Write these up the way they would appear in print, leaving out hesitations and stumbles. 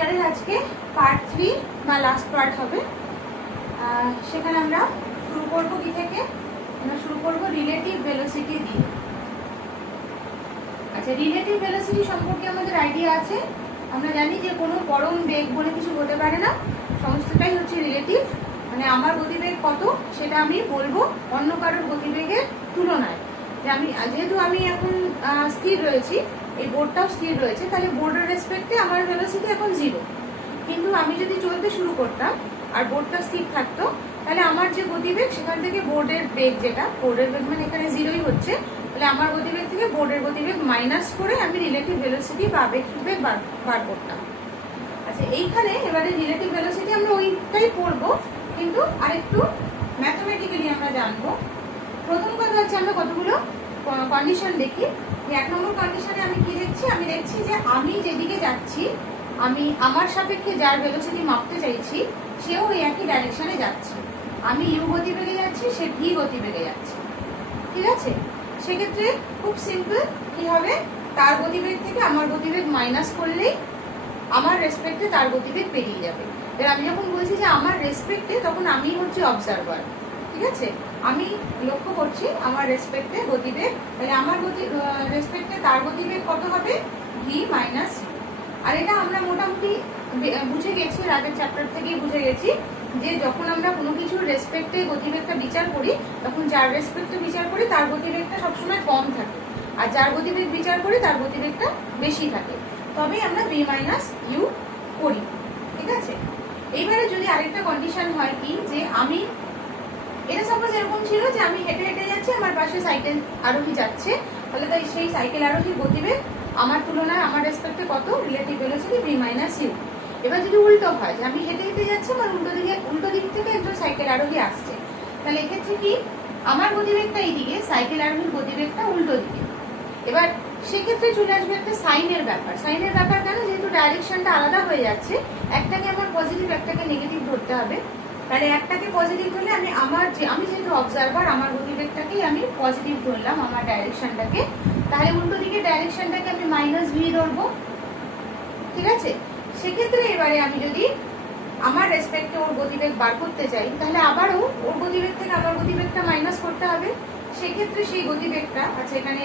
চ্যাপ্টারের আজকে পার্ট 3 বা লাস্ট পার্ট হবে। সেখানে আমরা শুরু করব কি থেকে? আমরা শুরু করব রিলেটিভ ভেলোসিটি দিয়ে। আচ্ছা, রিলেটিভ ভেলোসিটি সম্পর্কে আমাদের আইডিয়া আছে। আমরা জানি যে কোনো পরম বেগ বলে কিছু হতে পারে না, সমস্তটাই হচ্ছে রিলেটিভ। মানে আমার গতিবেগ কত সেটা আমি বলবো অন্য কারোর গতিবেগের তুলনায়। যেহেতু আমি এখন স্থির রয়েছি, এই বোর্ডটাও স্থির রয়েছে, তাহলে বোর্ডের রেসপেক্টে আমার ভেলোসিটি এখন 0। কিন্তু আমি যদি চলতে শুরু করতাম আর বোর্ডটা স্থির থাকতো, তাহলে আমার যে গতিবেগ সেখান থেকে বোর্ডের বেগ, যেটা বোর্ডের বেগ মানে এখানে 0ই হচ্ছে, তাহলে আমার গতিবেগ থেকে বোর্ডের গতিবেগ মাইনাস করে আমি রিলেটিভ ভেলোসিটি বা আপেক্ষিক বেগ বার করতাম। আচ্ছা, এইখানে এবারে রিলেটিভ ভেলোসিটি আমরা ওইটাই পড়বো, কিন্তু আরেকটু ম্যাথমেটিক্যালি আমরা জানবো। প্রথম কথা হচ্ছে আমরা কতগুলো কন্ডিশন দেখি। 1 নম্বর কন্ডিশনে আমি কি দেখছি? আমি দেখছি যে আমি যেদিকে যাচ্ছি, আমি আমার সাপেক্ষে যার ভেলোসিটি মাপতে চাইছি সেও ওই একই ডাইরেকশনে যাচ্ছে। আমি ইউ গতিবেগে যাচ্ছি, সে ভি গতিবেগে যাচ্ছে। ঠিক আছে, সেক্ষেত্রে খুব সিম্পল কি হবে, তার গতিবেগ থেকে আমার গতিবেগ মাইনাস করলেই আমার রেসপেক্টে তার গতিবেগ পেরিয়ে যাবে। এবার আমি যখন বলছি যে আমার রেসপেক্টে, তখন আমি হচ্ছে অবজারভার। ঠিক আছে, আমি লক্ষ্য করছি আমার রেসপেক্টে গতিবেগ, তাহলে আমার রেসপেক্টে তার গতিবেগ কত হবে? V minus you. আর এটা আমরা মোটামুটি বুঝে গেছি, আগের চ্যাপ্টার থেকেই বুঝে গেছি যে যখন আমরা কোনো কিছুর রেসপেক্টে গতিবেগটা বিচার করি, তখন যার রেসপেক্টে বিচার করি তার গতিবেগটা সবসময় কম থাকে, আর যার গতিবেগ বিচার করি তার গতিবেগটা বেশি থাকে, তবেই আমরা ভি মাইনাস ইউ করি। ঠিক আছে, এইবারে যদি আরেকটা কন্ডিশন হয় কি, যে আমি এটা সাপোজ এরকম ছিল যে আমি হেঁটে হেঁটে যাচ্ছি, আমার পাশে সাইকেল আরোহী যাচ্ছে, তাহলে তাই সেই সাইকেল আরোহীর গতিবেগ আমার তুলনায় আমার রেসপেক্টে কত? Relative velocity v minus u. এবার যদি উল্টো হয়, যে আমি হেঁটে হেঁটে যাচ্ছি, আমার উল্টো দিক থেকে একজন সাইকেল আরোহী আসছে, তাহলে এক্ষেত্রে কি, আমার গতিবেগটা এইদিকে, সাইকেল আরোহীর গতিবেগটা উল্টো দিকে। এবার সেক্ষেত্রে চলে আসবে একটা সাইনের ব্যাপার। সাইনের ব্যাপার কেন? যেহেতু ডাইরেকশনটা আলাদা হয়ে যাচ্ছে, একটাকে আমার পজিটিভ একটাকে নেগেটিভ ধরতে হবে। তাহলে একটাকে পজিটিভ ধরলে আমি যেহেতু অবজারভার, আমার গতিবেগটাকেই আমি পজিটিভ ধরলাম, আমার ডাইরেকশনটাকে, তাহলে উল্টো দিকে ডাইরেকশনটাকে আমি মাইনাস ভি ধরবো। ঠিক আছে, সেক্ষেত্রে এবারে আমি যদি আমার রেসপেক্টে ওর গতিবেগ বার করতে চাই, তাহলে আবারও ওর গতিবেগ থেকে আমার গতিবেগটা মাইনাস করতে হবে। সেক্ষেত্রে সেই গতিবেগটা, আচ্ছা এখানে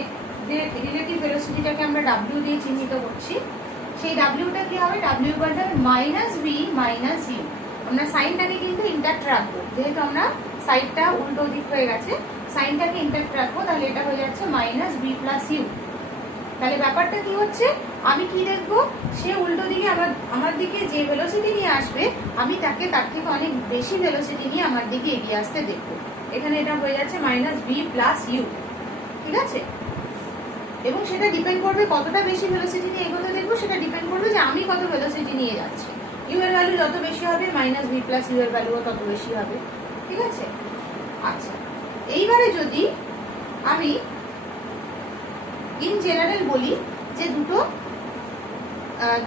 যে রিলেটিভ ভেলোসিটিটাকে আমরা ডাব্লিউ দিয়ে চিহ্নিত করছি, সেই ডাব্লিউটা কি হবে? W equal to minus v minus u. আমরা সাইনটাকে কিন্তু ইন্ট্যাক্ট রাখবো, যেহেতু আমরা সাইডটা উল্টো দিক হয়ে গেছে, সাইনটাকে ইন্ট্যাক্ট রাখবো, তাহলে এটা হয়ে যাচ্ছে মাইনাস ভি প্লাস ইউ। তাহলে ব্যাপারটা কি হচ্ছে, আমি কি দেখবো, সে উল্টো দিকে আমার দিকে যে ভেলোসিটি নিয়ে আসবে, আমি তাকে তার থেকে অনেক বেশি ভেলোসিটি নিয়ে আমার দিকে এগিয়ে আসতে দেখবো। এখানে এটা হয়ে যাচ্ছে মাইনাস ভি প্লাস ইউ। ঠিক আছে, এবং সেটা ডিপেন্ড করবে কতটা বেশি ভেলোসিটি নিয়ে এগোতে দেখবো, সেটা ডিপেন্ড করবে যে আমি কত ভেলোসিটি নিয়ে যাচ্ছি। ইউ এর ভ্যালু যত বেশি হবে, মাইনাস ভি প্লাস ইউ এর ভ্যালুও তত বেশি হবে। ঠিক আছে, আচ্ছা এইবারে যদি আমি ইন জেনারেল বলি যে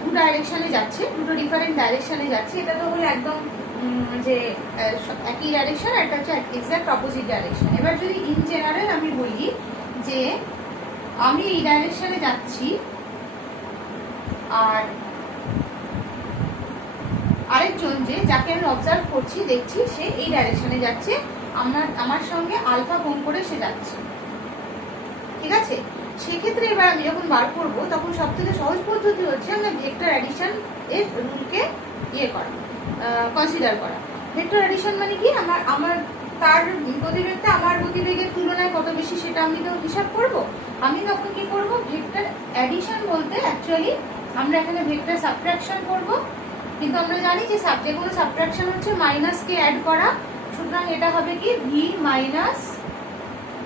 দু ডাইরেকশনে যাচ্ছে, দুটো ডিফারেন্ট ডাইরেকশনে যাচ্ছে, এটা তো হলো একদম যে একই ডাইরেকশন, আর এটা হচ্ছে এক্সাক্ট অপোজিট ডাইরেকশন। এবার যদি ইন জেনারেল আমি বলি যে আমি এই ডাইরেকশনে যাচ্ছি, আর আরেকজন যাকে আমি অবজার্ভ করছি, দেখছি সে এই ডাইরেকশনে যাচ্ছে, আমার সঙ্গে আলফা কোণ করে সে যাচ্ছে। ঠিক আছে, সেক্ষেত্রে এবার আমি যখন বার করবো, তখন সব থেকে সহজ পদ্ধতি হচ্ছে আমরা ভেক্টর অ্যাডিশন এর রুলকে কনসিডার করা। ভেক্টর অ্যাডিশন মানে কি, আমার তার গতিবেগটা আমার গতিবেগের তুলনায় কত বেশি সেটা আমি তো হিসাব করব। আমি তখন কি করব, ভেক্টর অ্যাডিশন বলতে অ্যাকচুয়ালি আমরা এখানে ভেক্টর সাবট্রাকশন করব, কিন্তু আমরা জানি যে যে কোনো সাবট্রাকশন হচ্ছে মাইনাসকে অ্যাড করা, সুতরাং এটা হবে কি v minus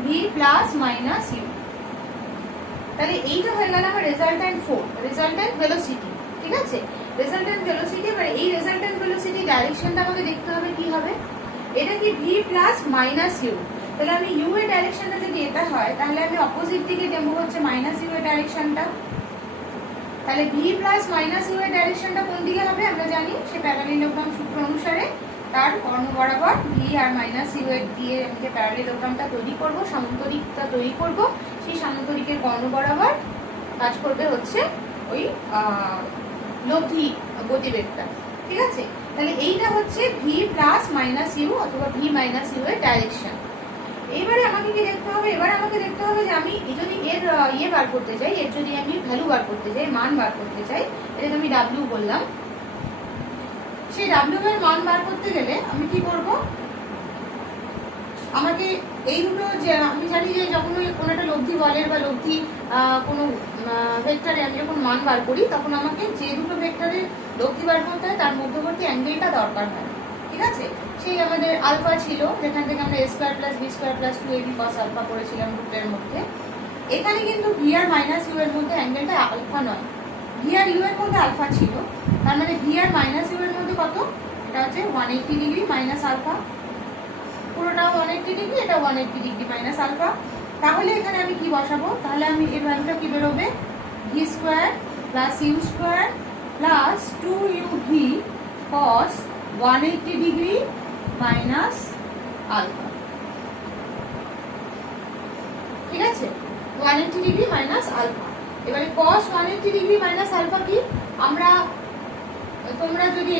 v plus minus u. তাহলে এইটা হয়ে গেল আমার রেজাল্ট্যান্ট ভেলোসিটি। ঠিক আছে, রেজাল্ট্যান্ট ভেলোসিটি। এবার এই রেজাল্ট্যান্ট ভেলোসিটি ডাইরেকশনটা আমাকে দেখতে হবে কি হবে, এটা কি ভি প্লাস মাইনাস ইউ। তাহলে আমি ইউ এর ডাইরেকশনটা যদি এটা হয়, তাহলে আমি অপোজিট দিকে যাবো হচ্ছে মাইনাস ইউ এর ডাইরেকশনটা। তাহলে ভি প্লাস মাইনাস ইউ এর ডাইরেকশনটা কোন দিকে হবে আমরা জানি, সে প্যারালেলোগ্রাম সূত্র অনুসারে তার কর্ণ বরাবর ভি আর মাইনাস ইউ এর দিয়ে আমি যে প্যারালেলোগ্রামটা তৈরি করব, সামান্তরিকটা তৈরি করব, সেই সামান্তরিকের কর্ণ বরাবর কাজ করবে হচ্ছে ওই লব্ধি গতিবেগটা, ঠিক আছে। তাহলে এইটা হচ্ছে ভি প্লাস মাইনাস ইউ অথবা ভি মাইনাস ইউ এর ডাইরেকশন। এবারে আমাকে কি দেখতে হবে, এবারে আমাকে দেখতে হবে যে আমি যদি এর ইয়ে বার করতে চাই, এর যদি আমি ভ্যালু বার করতে চাই, মান বার করতে চাই, এটাকে আমি ডাব্লিউ বললাম। সেই ডাব্লিউ এর মান বার করতে গেলে আমি কি করব, আমাকে এই দুটো, যে আমি জানি যে যখন কোনো একটা লব্ধি বলের বা লব্ধি কোনো ভেক্টরে আমি যখন মান বার করি, তখন আমাকে যে দুটো ভেক্টরের লব্ধি বার করতে হয় তার মধ্যবর্তী অ্যাঙ্গেলটা দরকার হয়, ঠিক আছে। সেই আমাদের আলফা ছিল, যেখান থেকে আমরা a square plus b square plus 2ab cos alpha করেছিলাম রুটের মধ্যে। এখানে কিন্তু ভি আর মাইনাস ইউ এর মধ্যে অ্যাঙ্গেলটা আলফা নয়, ভি আর ইউ এর মধ্যে আলফা ছিল, তার মানে ভি আর মাইনাস ইউ এর মধ্যে কত, এটা হচ্ছে 180 ডিগ্রি মাইনাস আলফা, পুরোটাও 180 ডিগ্রি, এটা 180 ডিগ্রি মাইনাস আলফা। তাহলে এখানে আমি কি বসাবো, তাহলে আমি এর ভ্যালুটা কি বেরোবে, v square plus you square plus 2uv cos 180 degree minus alpha, ঠিক আছে, 180 ডিগ্রি মাইনাস আলফা। এবারে cos 180 ডিগ্রি মাইনাস আলফা কি, আমরা, তোমরা যদি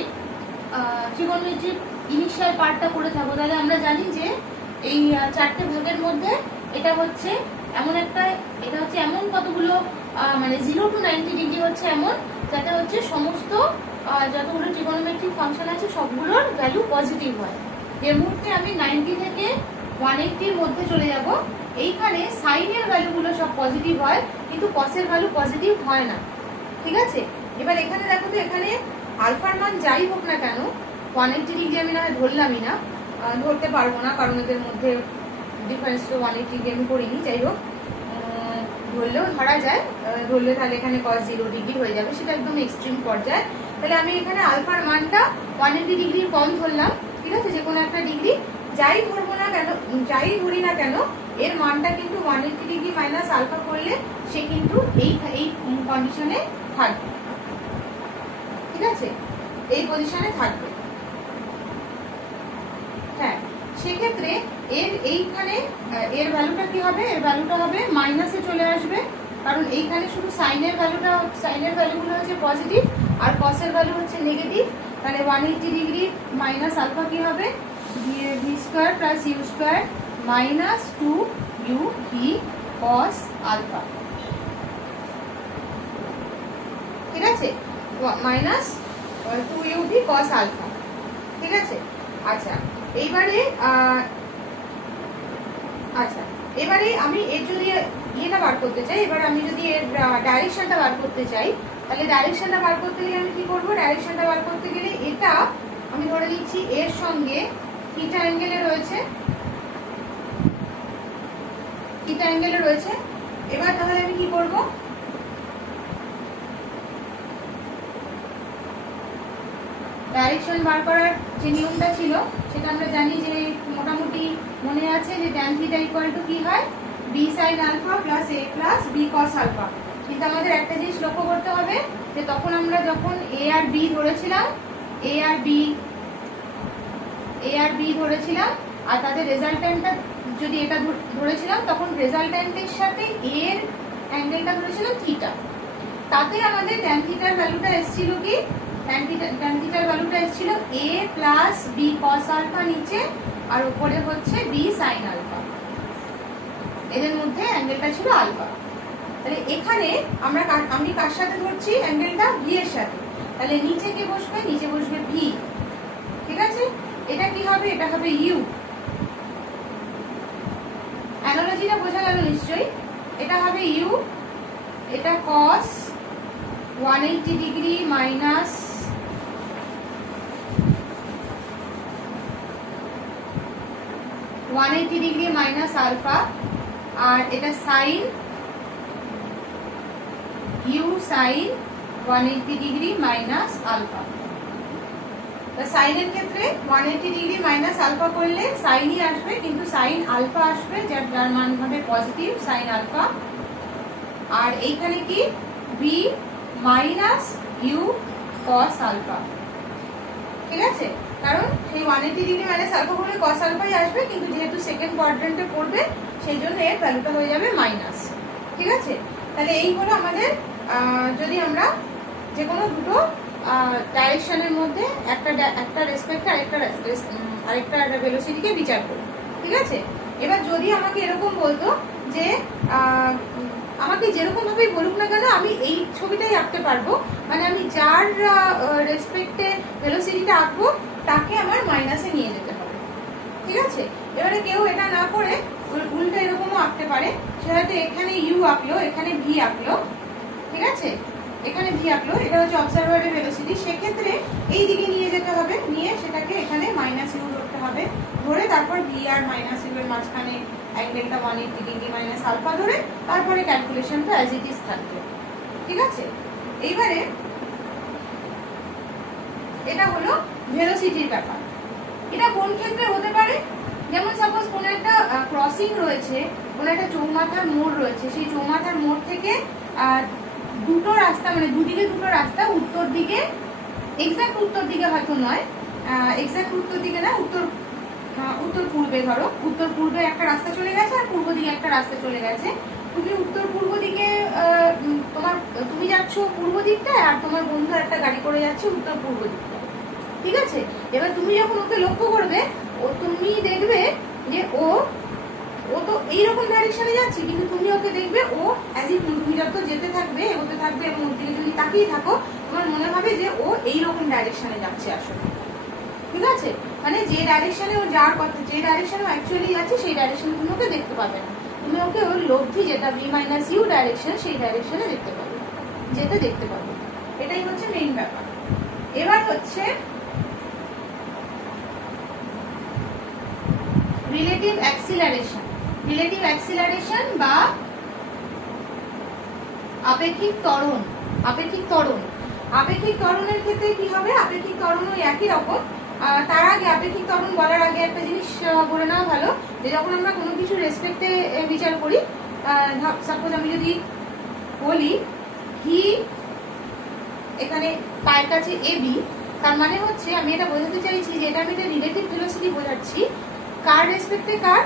ত্রিকোণমিতির ইনিশিয়াল পার্টটা করে থাকো, তাহলে আমরা জানি যে এই চারটে ভাগের মধ্যে এটা হচ্ছে এমন একটা, এটা হচ্ছে এমন কতগুলো মানে 0 to 90 ডিগ্রি হচ্ছে এমন, যাতে হচ্ছে সমস্ত যতগুলো ট্রিগোনোমেট্রিক ফাংশন আছে সবগুলোর ভ্যালু পজিটিভ হয়। যে মুহূর্তে আমি 90 থেকে 180 মধ্যে চলে যাব, এইখানে সাইনের ভ্যালুগুলো সব পজিটিভ হয়, কিন্তু কসের ভ্যালু পজিটিভ হয় না, ঠিক আছে। এবার এখানে দেখো তো, এখানে আলফার মান যাই হোক না কেন, 180 ডিগ্রি আমি না হয় ধরলামই না, ধরতে পারবো না, কারণ এদের মধ্যে ডিফারেন্স তো 180 ডিগ্রি আমি করিনি, যাই হোক ধরলেও ধরা যায়, ধরলে তাহলে এখানে cos 0 ডিগ্রি হয়ে যাবে, সেটা একদম এক্সট্রিম পর্যায়ে। তাহলে আমি এখানে আলফার মানটা 180 ডিগ্রি কম ধরলাম, ঠিক আছে, যে কোনো একটা ডিগ্রি যাই ধরবো না কেন, যাই ধরি না কেন, এর মানটা কিন্তু 180 ডিগ্রি মাইনাস আলফা করলে সে কিন্তু এই কন্ডিশনে থাকবে, ঠিক আছে, এই পজিশনে থাকবে। হ্যাঁ, সেক্ষেত্রে এর এইখানে এর ভ্যালুটা কি হবে, এর ভ্যালুটা হবে মাইনাসে চলে আসবে, কারণ এইখানে শুধু সাইনের ভ্যালুগুলো হচ্ছে পজিটিভ আর কসের ভ্যালু হচ্ছে নেগেটিভ। তাহলে 180 ডিগ্রি মাইনাস আলফা কি হবে, v square plus you square minus 2uv cos alpha, ঠিক আছে, মাইনাস 2uv cos আলফা, ঠিক আছে। আচ্ছা, এইবারে এবারে আমি এর যদি ইয়েটা বার করতে চাই, এবার আমি যদি এর ডাইরেকশনটা বার করতে চাই, তাহলে ডাইরেকশনটা বার করতে গেলে আমি কি করব, ডাইরেকশনটা বার করতে গেলে এটা আমি ধরে নিচ্ছি এর সঙ্গে থিটা অ্যাঙ্গেলে রয়েছে, থিটা অ্যাঙ্গেলে রয়েছে। এবার তাহলে আমি কি করব, ডাইরেকশন বার করার যে নিয়মটা ছিল সেটা আমরা জানি, যে মোটামুটি মনে আছে যে tan থিটা ইকুয়াল টু কি হয়, b sin alpha plus a plus b cos alpha. কিন্তু আমাদের একটা জিনিস লক্ষ্য করতে হবে, যে তখন আমরা যখন a আর b ধরেছিলাম, a আর b ধরেছিলাম, আর তাদের রেজাল্ট্যান্টটা যদি এটা ধরেছিলাম, তখন রেজাল্ট্যান্টের সাথে a এর অ্যাঙ্গেলটা ধরেছিলাম থিটা। তাতে আমাদের tan থিটার ভ্যালুটা এসেছিল কি, tan থিটার ভ্যালুটা এসেছিল a plus b cos alpha নিচে, আর উপরে হচ্ছে b sin আলফা, এদের মধ্যে অ্যাঙ্গেলটা ছিল আলফা। তাহলে এখানে আমি কার সাথে ধরছি, অ্যাঙ্গেলটা v এর সাথে, তাহলে নিচে কে বসবে, নিচে বসবে v, ঠিক আছে। এটা কি হবে, এটা হবে u, অ্যানালজিটা বোঝা গেল নিশ্চয়ই, এটা হবে u, এটা cos 180 degree minus 180 degree minus alpha, আর এটা sine U sine 180 degree minus alpha. সাইনের ক্ষেত্রে 180 ডিগ্রি মাইনাস আলফা করলে সাইনই আসবে, কিন্তু সাইন আলফা আসবে, যার মান হবে পজিটিভ সাইন আলফা। আর এইখানে কি v minus u cos alpha, ঠিক আছে, কারণ সেই 180 ডিগ্রি মাইনাস আলফা করলে cos আলফাই আসবে, কিন্তু যেহেতু সেকেন্ড কোয়াড্রেন্টে পড়বে সেই জন্য এর ভ্যালুটা হয়ে যাবে মাইনাস, ঠিক আছে। তাহলে এই হলো আমাদের, যদি আমরা যে কোনো দুটো ডাইরেকশনের মধ্যে একটা রেসপেক্ট আরেকটা ভেলোসিটিকে বিচার করি, ঠিক আছে। এবার যদি আমাকে এরকম বলতো যে আমাকে যেরকম ভাবেই বলুক না কেন আমি এই ছবিটাই আঁকতে পারবো, মানে আমি যার রেসপেক্টে ভেলোসিটিটা আঁকবো তাকে আমার মাইনাসে নিয়ে যেতে হবে, ঠিক আছে। এবারে কেউ এটা না করে উল্টা এরকমও আঁকতে পারে, সে হয়তো এখানে ইউ আঁকলো, এখানে ভি আঁকলো, ঠিক আছে, এখানে ভি আঁকলো, এটা হচ্ছে অবজারভারের ভেলোসিটি। সেক্ষেত্রে এই দিকে নিয়ে যেতে হবে, নিয়ে সেটাকে এখানে মাইনাস ইউ ধরতে হবে, ধরে তারপর ভি আর মাইনাস ইউ এর মাঝখানে অ্যাঙ্গেলটা 180 ডিগ্রি মাইনাস আলফা ধরে তারপরে ক্যালকুলেশনটা অ্যাজ ইট ইজ থাকবে, ঠিক আছে। এইবারে এটা হলো ভেলোসিটির ব্যাপার। এটা কোন ক্ষেত্রে হতে পারে, যেমন সাপোজ কোনো একটা ক্রসিং রয়েছে, কোনো একটা চৌমাথার মোড় রয়েছে, সেই চৌমাথার মোড় থেকে দুটো রাস্তা, মানে দুদিকে দুটো রাস্তা, উত্তর দিকে এক্সাক্ট উত্তর দিকে হয়তো নয়, এক্সাক্ট উত্তর দিকে না, উত্তর পূর্বে, ধরো উত্তর পূর্বে একটা রাস্তা চলে গেছে আর পূর্ব দিকে একটা রাস্তা চলে গেছে। তুমি উত্তর পূর্ব দিকে তুমি যাচ্ছ পূর্ব দিকটায় আর তোমার বন্ধু একটা গাড়ি করে যাচ্ছে উত্তর পূর্ব দিকটায়, ঠিক আছে। এবার তুমি যখন ওকে লক্ষ্য করবে, তুমি দেখবে যে ও তো এইরকম ডাইরেকশনে যাচ্ছে, কিন্তু তুমি ওকে দেখবে ও অ্যাজ ইফ তুমি যত যেতে থাকবে এগোতে থাকবে এবং ওর দিকে যদি তাকিয়ে থাকো তোমার মনে হবে যে ও এইরকম ডাইরেকশনে যাচ্ছে আসলে, ঠিক আছে। মানে যে ডাইরেকশনে ও যাওয়ার কথা, যে ডাইরেকশনে অ্যাকচুয়ালি যাচ্ছে সেই ডাইরেকশনে তুমি ওকে দেখতে পাবে না, তুমি ওকে ওর লব্ধি যেটা ভি মাইনাস ইউ ডাইরেকশন সেই ডাইরেকশনে দেখতে পাবে, যেতে দেখতে পাবে। এটাই হচ্ছে মেইন ব্যাপার। এবার হচ্ছে রিলেটিভ অ্যাক্সিলারেশন। রিলেটিভ অ্যাক্সিলারেশন বা আপেক্ষিক ত্বরণ। আপেক্ষিক ত্বরণ, আপেক্ষিক ত্বরণের ক্ষেত্রে কি হবে, আপেক্ষিক ত্বরণ ওই একই রকম। তার আগে আপেক্ষিক ত্বরণ বলার আগে একটা জিনিস বলে নেওয়া ভালো, যে যখন আমরা কোনো কিছু রেসপেক্টে বিচার করি, সাপোজ আমি যদি বলি হি এখানে পায়ের কাছে এ বি, তার মানে হচ্ছে আমি এটা বোঝাতে চাইছি যে এটা আমি একটা রিলেটিভ ভেলোসিটি বোঝাচ্ছি, কার রেসপেক্টে কার,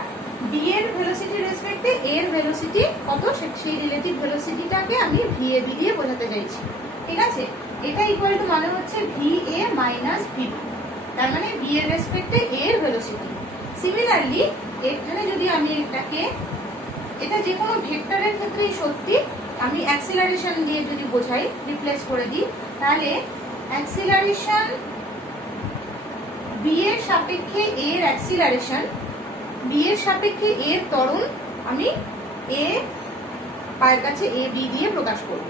বি এর ভেলোসিটি রেসপেক্টে এর ভেলোসিটি কত, সেই রিলেটিভ ভেলোসিটিটাকে আমি ভি এ বি দিয়ে বোঝাতে চাইছি, ঠিক আছে। এটা ইকুয়াল টু মানে হচ্ছে v a minus v b, তার মানে বি এর রেসপেক্টে এর ভেলোসিটি। সিমিলারলি এখানে যদি আমি এটা যে কোনো ভেক্টরের ক্ষেত্রেই সত্যি, আমি অ্যাক্সিলারেশন দিয়ে যদি বোঝাই, রিপ্লেস করে দিই, তাহলে অ্যাক্সিলারেশন বি এর সাপেক্ষে এর অ্যাক্সিলারেশন, বি এর সাপেক্ষে এর ত্বরণ আমি এ পায়ের কাছে এ বি দিয়ে প্রকাশ করব,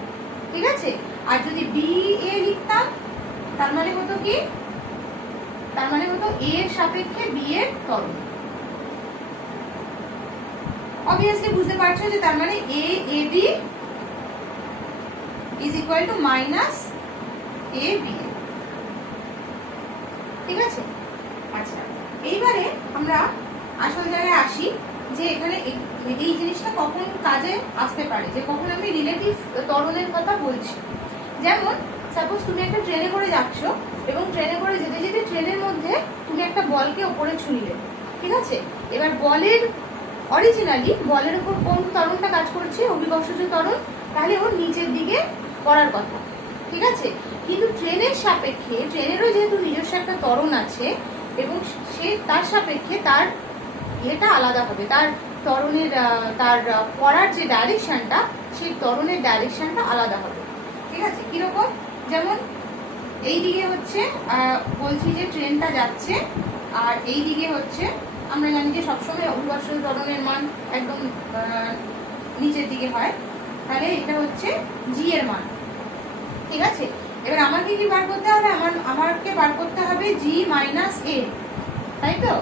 ঠিক আছে। আর যদি বি এ লিখতাম তার মানে হতো কি, তার মানে হতো এ এর সাপেক্ষে বি এর ত্বরণ। অবভিয়াসলি বুঝতে পারছো যে তার মানে A A B is equal to minus A B, ঠিক আছে। আচ্ছা, এইবারে আমরা আসল জায়গায় আসি যে এখানে এই জিনিসটা কখন কাজে আসতে পারে, যে কখন আমি রিলেটিভ ত্বরণের কথা বলছি। যেমন সাপোজ তুমি একটা ট্রেনে করে যাচ্ছ এবং ট্রেনে করে যেতে যেতে ট্রেনের মধ্যে তুমি একটা বলকে ওপরে ছুঁড়লে, ঠিক আছে। এবার বলের অরিজিনালি বলের উপর কোন ত্বরণটা কাজ করছে, অভিকর্ষজ ত্বরণ, তাহলে ওর নিচের দিকে পড়ার কথা, ঠিক আছে। কিন্তু ট্রেনের সাপেক্ষে, ট্রেনেরও যেহেতু নিজস্ব একটা ত্বরণ আছে এবং সে তার সাপেক্ষে তার এটা আলাদা হবে, তার ত্বরণের তার পড়ার যে ডাইরেকশনটা, সেই ত্বরণের ডাইরেকশনটা আলাদা হবে, ঠিক আছে। কিরকম, যেমন এই দিকে হচ্ছে বলছি যে ট্রেনটা যাচ্ছে, আর এই দিকে হচ্ছে আমরা জানি যে সবসময় অভিকর্ষজ ত্বরণের মান একদম নিচের দিকে হয়, তাহলে এটা হচ্ছে জি এর মান, ঠিক আছে। এবার আমাকে কি বার করতে হবে, আমাকে বার করতে হবে জি মাইনাস এ, তাই তো।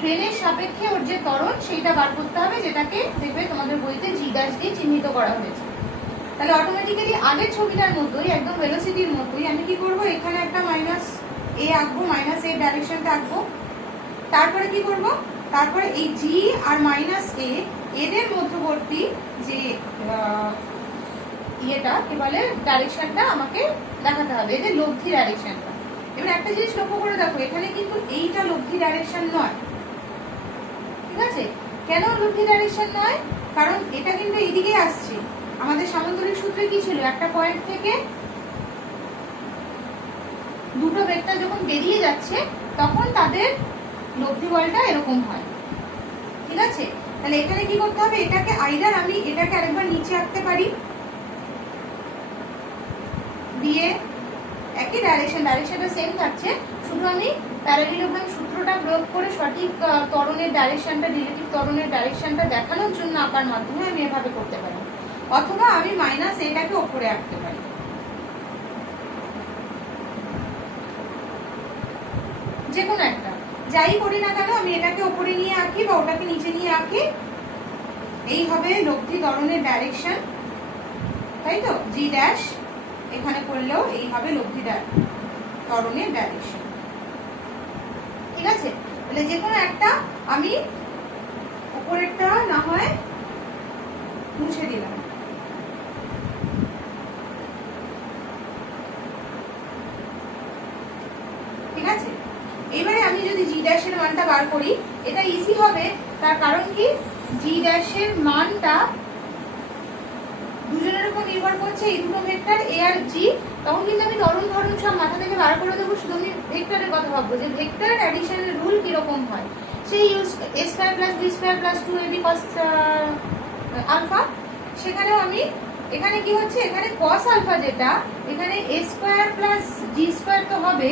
ট্রেনের সাপেক্ষে ওর যে ত্বরণ সেইটা বার করতে হবে, যেটাকে দেখবে তোমাদের বইতে জি ড্যাশ দিয়ে চিহ্নিত করা হয়েছে। তাহলে অটোমেটিক্যালি আগের ছবিটার মতোই, একদম ভেলোসিটির মতোই আমি কি করব, এখানে একটা মাইনাস এ আঁকবো, মাইনাস এর ডাইরেকশনটা আঁকবো। তারপরে কি করব, তারপরে এই জি আর মাইনাস এ এদের মধ্যবর্তী যে ইয়েটা কি বলে ডাইরেকশনটা আমাকে দেখাতে হবে, এদের লব্ধি ডাইরেকশনটা। এবার একটা জিনিস লক্ষ্য করে দেখো, এখানে কিন্তু এইটা লব্ধি ডাইরেকশন নয়, ঠিক আছে। কেন লব্ধি ডাইরেকশন নয়, কারণ এটা কিন্তু এইদিকে আসছে, আমাদের সামান্তরিক সূত্রে কি ছিল, একটা পয়েন্ট থেকে দুটো ভেক্টর যখন বেরিয়ে যাচ্ছে তখন তাদের লব্ধি বলটা এরকম হয়। ঠিক আছে, তাহলে এখানে কি করতে হবে, এটাকে আইদার আমি এটাকে আরেকবার নিচে আঁকতে পারি, দিয়ে একই ডাইরেকশনটা সেম থাকছে, শুধু আমি প্যারালেলোগ্রাম সূত্রটা প্রয়োগ করে সঠিক ত্বরণের ডাইরেকশনটা, রিলেটিভ ত্বরণের ডাইরেকশনটা দেখানোর জন্য আঁকার মাধ্যমে আমি এভাবে করতে পারি, অথবা আমি মাইনাস এটাকে ওপরে আঁকতে পারি। যে কোনো একটা, যাই করি না কেন আমি এটাকে ওপরে নিয়ে আঁকি বা ওটাকে নিচে নিয়ে আঁকি, এই হবে লব্ধি ত্বরণের ডাইরেকশন, তাই তো, জি ড্যাশ এখানে করলেও এই হবে লব্ধি ত্বরণের ডাইরেকশন। ঠিক আছে, তাহলে যে কোনো একটা আমি উপরেরটা না হয় মুছে দিলাম। ঠিক আছে, এবারে আমি যদি জি ড্যাশের মানটা বার করি, এটা ইজি হবে, তার কারণ কি, জি ড্যাশের মানটা দুজনের উপর নির্ভর করছে, এই দুটো ভেক্টর এ আর জি। তখন কিন্তু আমি ত্বরণ ধরন সব মাথা থেকে বার করে দেবো, শুধু আমি ভেক্টরের কথা ভাববো যে ভেক্টরের অ্যাডিশনের রুল কিরকম হয়, সেই use a square plus b square plus 2ab cos alpha. সেখানেও আমি এখানে কি হচ্ছে, এখানে cos আলফা যেটা, এখানে a square plus G square তো হবে,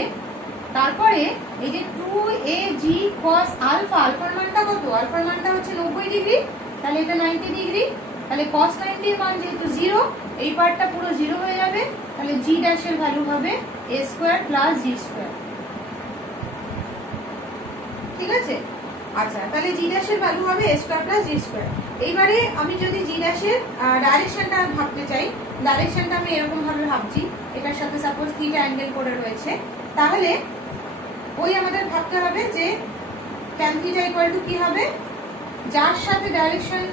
তারপরে এই যে 2ab cos আলফা, আলফার মানটা কত, আলফার মানটা হচ্ছে 90 ডিগ্রি, তাহলে এটা 90 ডিগ্রি, তাহলে cos 90 এর মান যেহেতু 0, এই পার্টটা পুরো 0 হয়ে যাবে, তাহলে জি ড্যাশের ভ্যালু হবে a square plus G square. ঠিক আছে, আচ্ছা, তাহলে জি ড্যাশের ভ্যালু হবে a square plus G square. এইবারে আমি যদি জি ড্যাশের ডাইরেকশনটা ভাবতে চাই, ডাইরেকশনটা আমি এরকম ভাবে ভাবছি, এটার সাথে সাপোজ থিটা অ্যাঙ্গেল করে রয়েছে, তাহলে ওই আমাদের ভাবতে হবে যে tan থিটা ইকুয়াল টু কি হবে, যার সাথে ডাইরেকশন,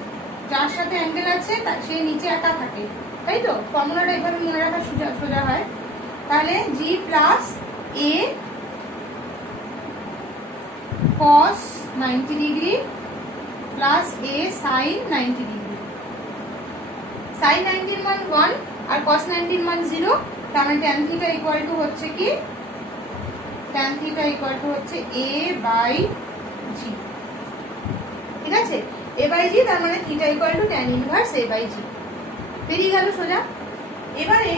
যার সাথে অ্যাঙ্গেল আছে সে নিচে একা থাকে, তাই তো, ফর্মুলাটা এইভাবে মনে রাখা সোজা হয়। তাহলে জি প্লাস এ cos 90 ডিগ্রি প্লাস এ sin 90 ডিগ্রি, sin 90 এর মান 1 আর cos 90 এর মান 0, তার মানে tan থিটা ইকুয়াল টু হচ্ছে কি, tan থিটা ইকুয়াল টু হচ্ছে a বাই জি। ঠিক আছে, a বাই জি, তার মানে theta equal to tan inverse a by G, বেরিয়ে গেল সোজা। এবারে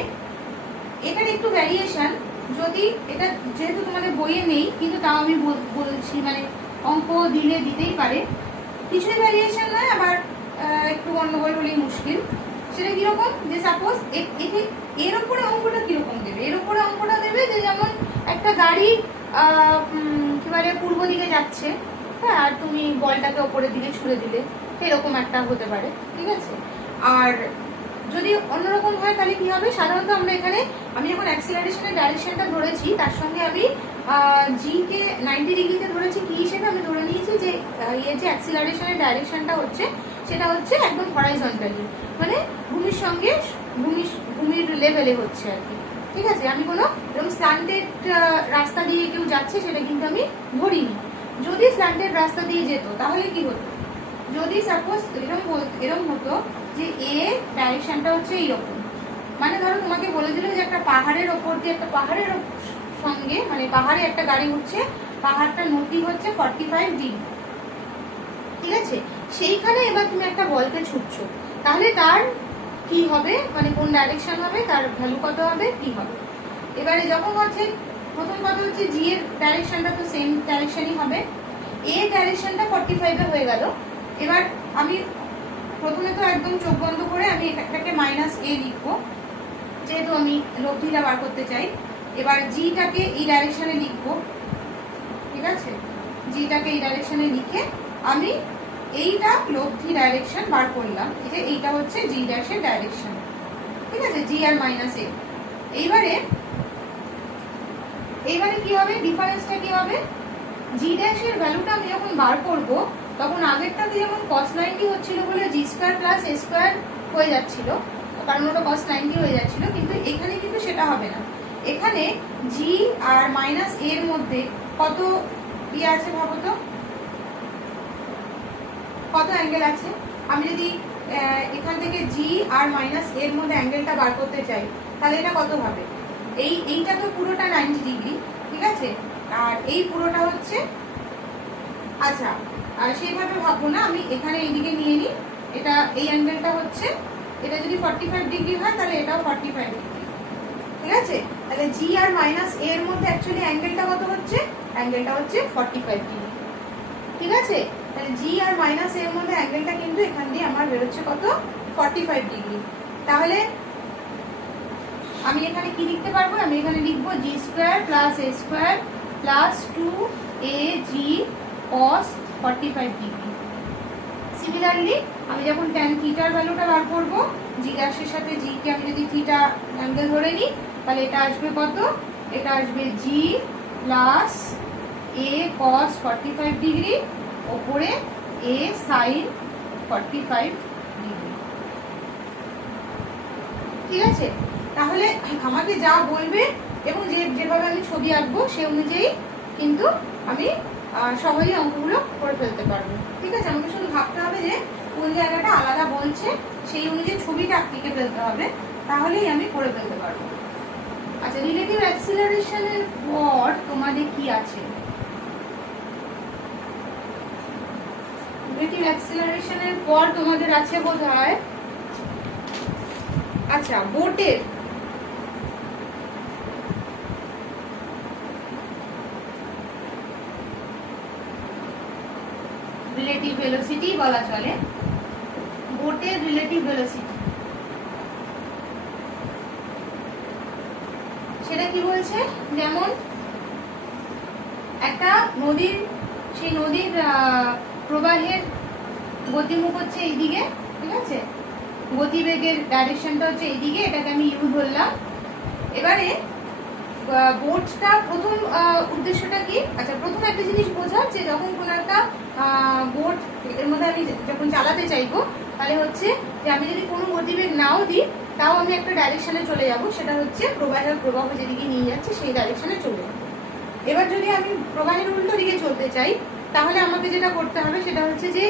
এটার একটু ভ্যারিয়েশন, যদি এটা যেহেতু তোমাদের বইয়ে নেই, কিন্তু তাও আমি বলছি, মানে অঙ্ক দিলে দিতেই পারে, কিছুই ভ্যারিয়েশন নয়, আবার একটু গন্ডগোল হলেই মুশকিল। সেটা কিরকম, যে সাপোজ এর উপরে অঙ্কটা কিরকম দেবে, এর উপরে অঙ্কটা দেবে যে যেমন একটা গাড়ি কি বলে পূর্ব দিকে যাচ্ছে, হ্যাঁ, আর তুমি বলটাকে ওপরের দিকে ছুড়ে দিলে, এরকম একটা হতে পারে। ঠিক আছে, আর যদি অন্যরকম হয় তাহলে কি হবে, সাধারণত আমরা এখানে, আমি যখন অ্যাক্সিলারেশনের ডাইরেকশনটা ধরেছি তার সঙ্গে আমি জি কে 90 ডিগ্রিতে ধরেছি, কি হিসেবে আমি ধরে নিয়েছি যে এই যে অ্যাক্সিলারেশনের ডাইরেকশনটা হচ্ছে সেটা হচ্ছে একদম হরাইজন্টালি, মানে ভূমির সঙ্গে ভূমির লেভেলে হচ্ছে আর কি। ঠিক আছে, আমি কোনো এরকম স্ল্যান্টেড রাস্তা দিয়ে কেউ যাচ্ছে সেটা কিন্তু আমি ধরিনি। যদি স্ল্যান্টেড রাস্তা দিয়ে যেত তাহলে কি হতো, যদি সাপোজ এরকম হতো যে এ ডাইরেকশনটা হচ্ছে এইরকম, মানে ধরো তোমাকে বলে দিল যে একটা পাহাড়ের ওপর দিয়ে, একটা পাহাড়ের সঙ্গে, মানে পাহাড়ে একটা গাড়ি উঠছে, পাহাড়টা নতি হচ্ছে 45 ডিগ্রি। ঠিক আছে, সেইখানে এবার তুমি একটা বলকে ছুটছো, তাহলে তার কি হবে, মানে কোন ডাইরেকশন হবে, তার ভ্যালু কত হবে, কি হবে। এবারে যখন হচ্ছে, প্রথম কথা হচ্ছে জি এর ডাইরেকশনটা তো সেম ডাইরেকশনই হবে, এ ডাইরেকশনটা 45 এ হয়ে গেল। এবার আমি প্রথমে তো একদম চোখ বন্ধ করে আমি এটাকে মাইনাস এ লিখবো, যেহেতু আমি লব্ধিটা বার করতে চাই। এবার জিটাকে এই ডাইরেকশনে লিখবো, ঠিক আছে, জিটাকে এই ডাইরেকশনে লিখে আমি এইটা লব্ধি ডাইরেকশন বার করলাম, এই যে এইটা হচ্ছে জি ড্যাশের ডাইরেকশন। ঠিক আছে, জি আর মাইনাস এ। এইবারে কি হবে, ডিফারেন্সটা কি হবে, জি ড্যাশের ভ্যালুটা আমি যখন বার করব তখন আগেরটাতে যেমন cos 90 হচ্ছিল বলে জি স্কয়ার প্লাস এ স্কয়ার হয়ে যাচ্ছিল, কারণ ওটা cos 90 হয়ে যাচ্ছিল, কিন্তু এখানে কিন্তু সেটা হবে না। এখানে জি আর মাইনাস এর মধ্যে কত আছে ভাবো তো, কত অ্যাঙ্গেল আছে, আমি যদি এখান থেকে জি আর মাইনাস এর মধ্যে অ্যাঙ্গেলটা বার করতে চাই, তাহলে এটা কত হবে? এইটা তো পুরোটা 90 ডিগ্রি, ঠিক আছে, আর এই পুরোটা হচ্ছে, আচ্ছা আর সেইভাবে ভাববো না, আমি এখানে এইদিকে নিয়ে নিই, এটা এই অ্যাঙ্গেলটা হচ্ছে, এটা যদি 45 ডিগ্রি হয় তাহলে এটাও 45 ডিগ্রি, ঠিক আছে। তাহলে জি আর মাইনাস এর মধ্যে অ্যাকচুয়ালি অ্যাঙ্গেলটা কত হচ্ছে? অ্যাঙ্গেলটা হচ্ছে 45 ডিগ্রি, ঠিক আছে। তাহলে জি আর মাইনাস এর মধ্যে অ্যাঙ্গেলটা কিন্তু এখান দিয়ে আমার বেরোচ্ছে কত? 45 ডিগ্রি। তাহলে আমি এখানে কি লিখতে পারবো? আমি এখানে লিখবো G square plus A square plus 2 AG cos 45 degree. Similarly আমি যখন ট্যান থিটার ভ্যালুটা বার করবো, জি ড্যাশের সাথে জি কে আমি যদি থিটা অ্যাঙ্গেল ধরে নিই, তাহলে এটা আসবে কত? এটা আসবে জি প্লাস এ cos 45 ডিগ্রি ওপরে এ sin 45 ডিগ্রি, ঠিক আছে। তাহলে আমাকে যা বলবে এবং যেভাবে আমি ছবি আঁকবো সে অনুযায়ী কিন্তু আমি সহজেই অঙ্কগুলো করে ফেলতে পারবো, ঠিক আছে। আমাকে শুধু ভাবতে হবে যে কোন জায়গাটা আলাদা বলছে, সেই অনুযায়ী ছবিটা আঁকিয়ে ফেলতে হবে, তাহলেই আমি করে ফেলতে পারবো। আচ্ছা, রিলেটিভ অ্যাক্সিলারেশনের পর তোমাদের কি আছে? রিলেটিভ অ্যাক্সিলারেশনের পর তোমাদের আছে বোধহয়, আচ্ছা, বোটের রিলেটিভ ভেলোসিটি বলা চলে, বোটের রিলেটিভ ভেলোসিটি। সেটা কি বলছে? যেমন একটা নদীর, সেই নদীর প্রবাহের গতিমুখ হচ্ছে এইদিকে, ঠিক আছে, গতিবেগের ডাইরেকশনটা হচ্ছে এইদিকে, এটাকে আমি ইউ ধরলাম। এবারে বোটটা প্রথম উদ্দেশ্যটা কি? আচ্ছা, প্রথম একটা জিনিস বোঝার যে যখন কোনো একটা বোট এর মধ্যে আমি যখন চালাতে চাইবো, তাহলে হচ্ছে যে আমি যদি কোনো গতিবেগ নাও দিই, তাও আমি একটা ডাইরেকশনে চলে যাব, সেটা হচ্ছে প্রবাহ যেদিকে নিয়ে যাচ্ছে সেই ডাইরেকশনে চলে যাবো। এবার যদি আমি প্রবাহের উল্টো দিকে চলতে চাই, তাহলে আমাকে যেটা করতে হবে সেটা হচ্ছে যে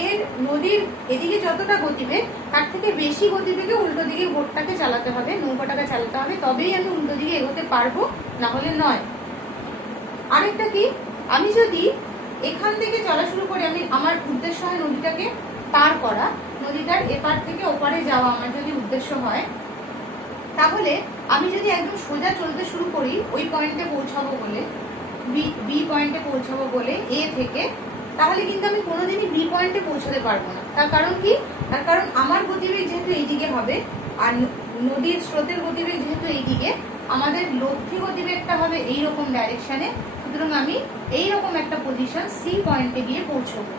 এর নদীর এদিকে যতটা গতিবেগ, তার থেকে বেশি গতিবেগে উল্টো দিকে বোটটাকে চালাতে হবে, নৌকাটাকে চালাতে হবে, তবেই আমি উল্টো দিকে এগোতে পারবো, না হলে নয়। আরেকটা কি, আমি যদি এখান থেকে চলা শুরু করে, আমি আমার উদ্দেশ্য হয় নদীটাকে পার করা, নদীটার এপার থেকে ওপারে যাওয়া আমার যদি উদ্দেশ্য হয়, তাহলে আমি যদি একদম সোজা চলতে শুরু করি ওই পয়েন্টে পৌঁছাবো বলে, বি পয়েন্টে পৌঁছাবো বলে এ থেকে, তাহলে কিন্তু আমি কোনোদিনই বি পয়েন্টে পৌঁছাতে পারবো না। তার কারণ কি? তার কারণ আমার গতিবেগ যেহেতু এইদিকে হবে, আর নদীর স্রোতের গতিবেগ যেহেতু এইদিকে, আমাদের লক্ষ্মী গতিবেগটা হবে এইরকম ডাইরেকশনে, সুতরাং আমি এইরকম একটা পজিশন সি পয়েন্টে গিয়ে পৌঁছবো,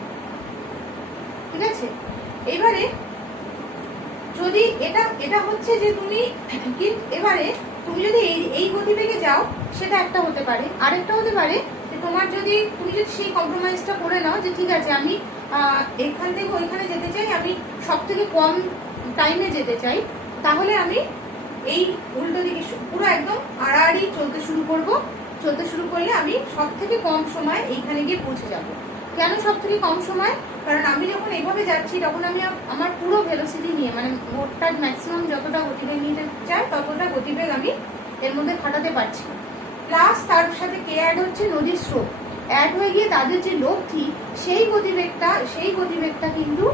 ঠিক আছে। এবারে যদি এটা হচ্ছে যে তুমি, এবারে তুমি যদি এই গতিবেগে যাও, সেটা একটা হতে পারে। আরেকটা হতে পারে যে তুমি যদি সেই কম্প্রোমাইজটা করে নাও যে ঠিক আছে, আমি এখান থেকে ওইখানে যেতে চাই, আমি সব থেকে কম টাইমে যেতে চাই, তাহলে আমি এই উল্টো দিকে পুরো একদম আড়াআড়ি চলতে শুরু করব। চলতে শুরু করলে আমি সব থেকে কম সময় এইখানে গিয়ে পৌঁছে যাব। কেন সব থেকে কম সময়? কারণ আমি যখন এইভাবে যাচ্ছি, তখন আমি আমার পুরো ভেলোসিটি নিয়ে, মানে বোটটার ম্যাক্সিমাম যতটা গতিবেগ নিতে চাই ততটা গতিবেগ আমি এর মধ্যে খাটাতে পারছি। প্লাস তার সাথে কে অ্যাড হচ্ছে? নদীর স্রোত অ্যাড হয়ে গিয়ে তাদের যে লক্ষ্মী, সেই গতিবেগটা কিন্তু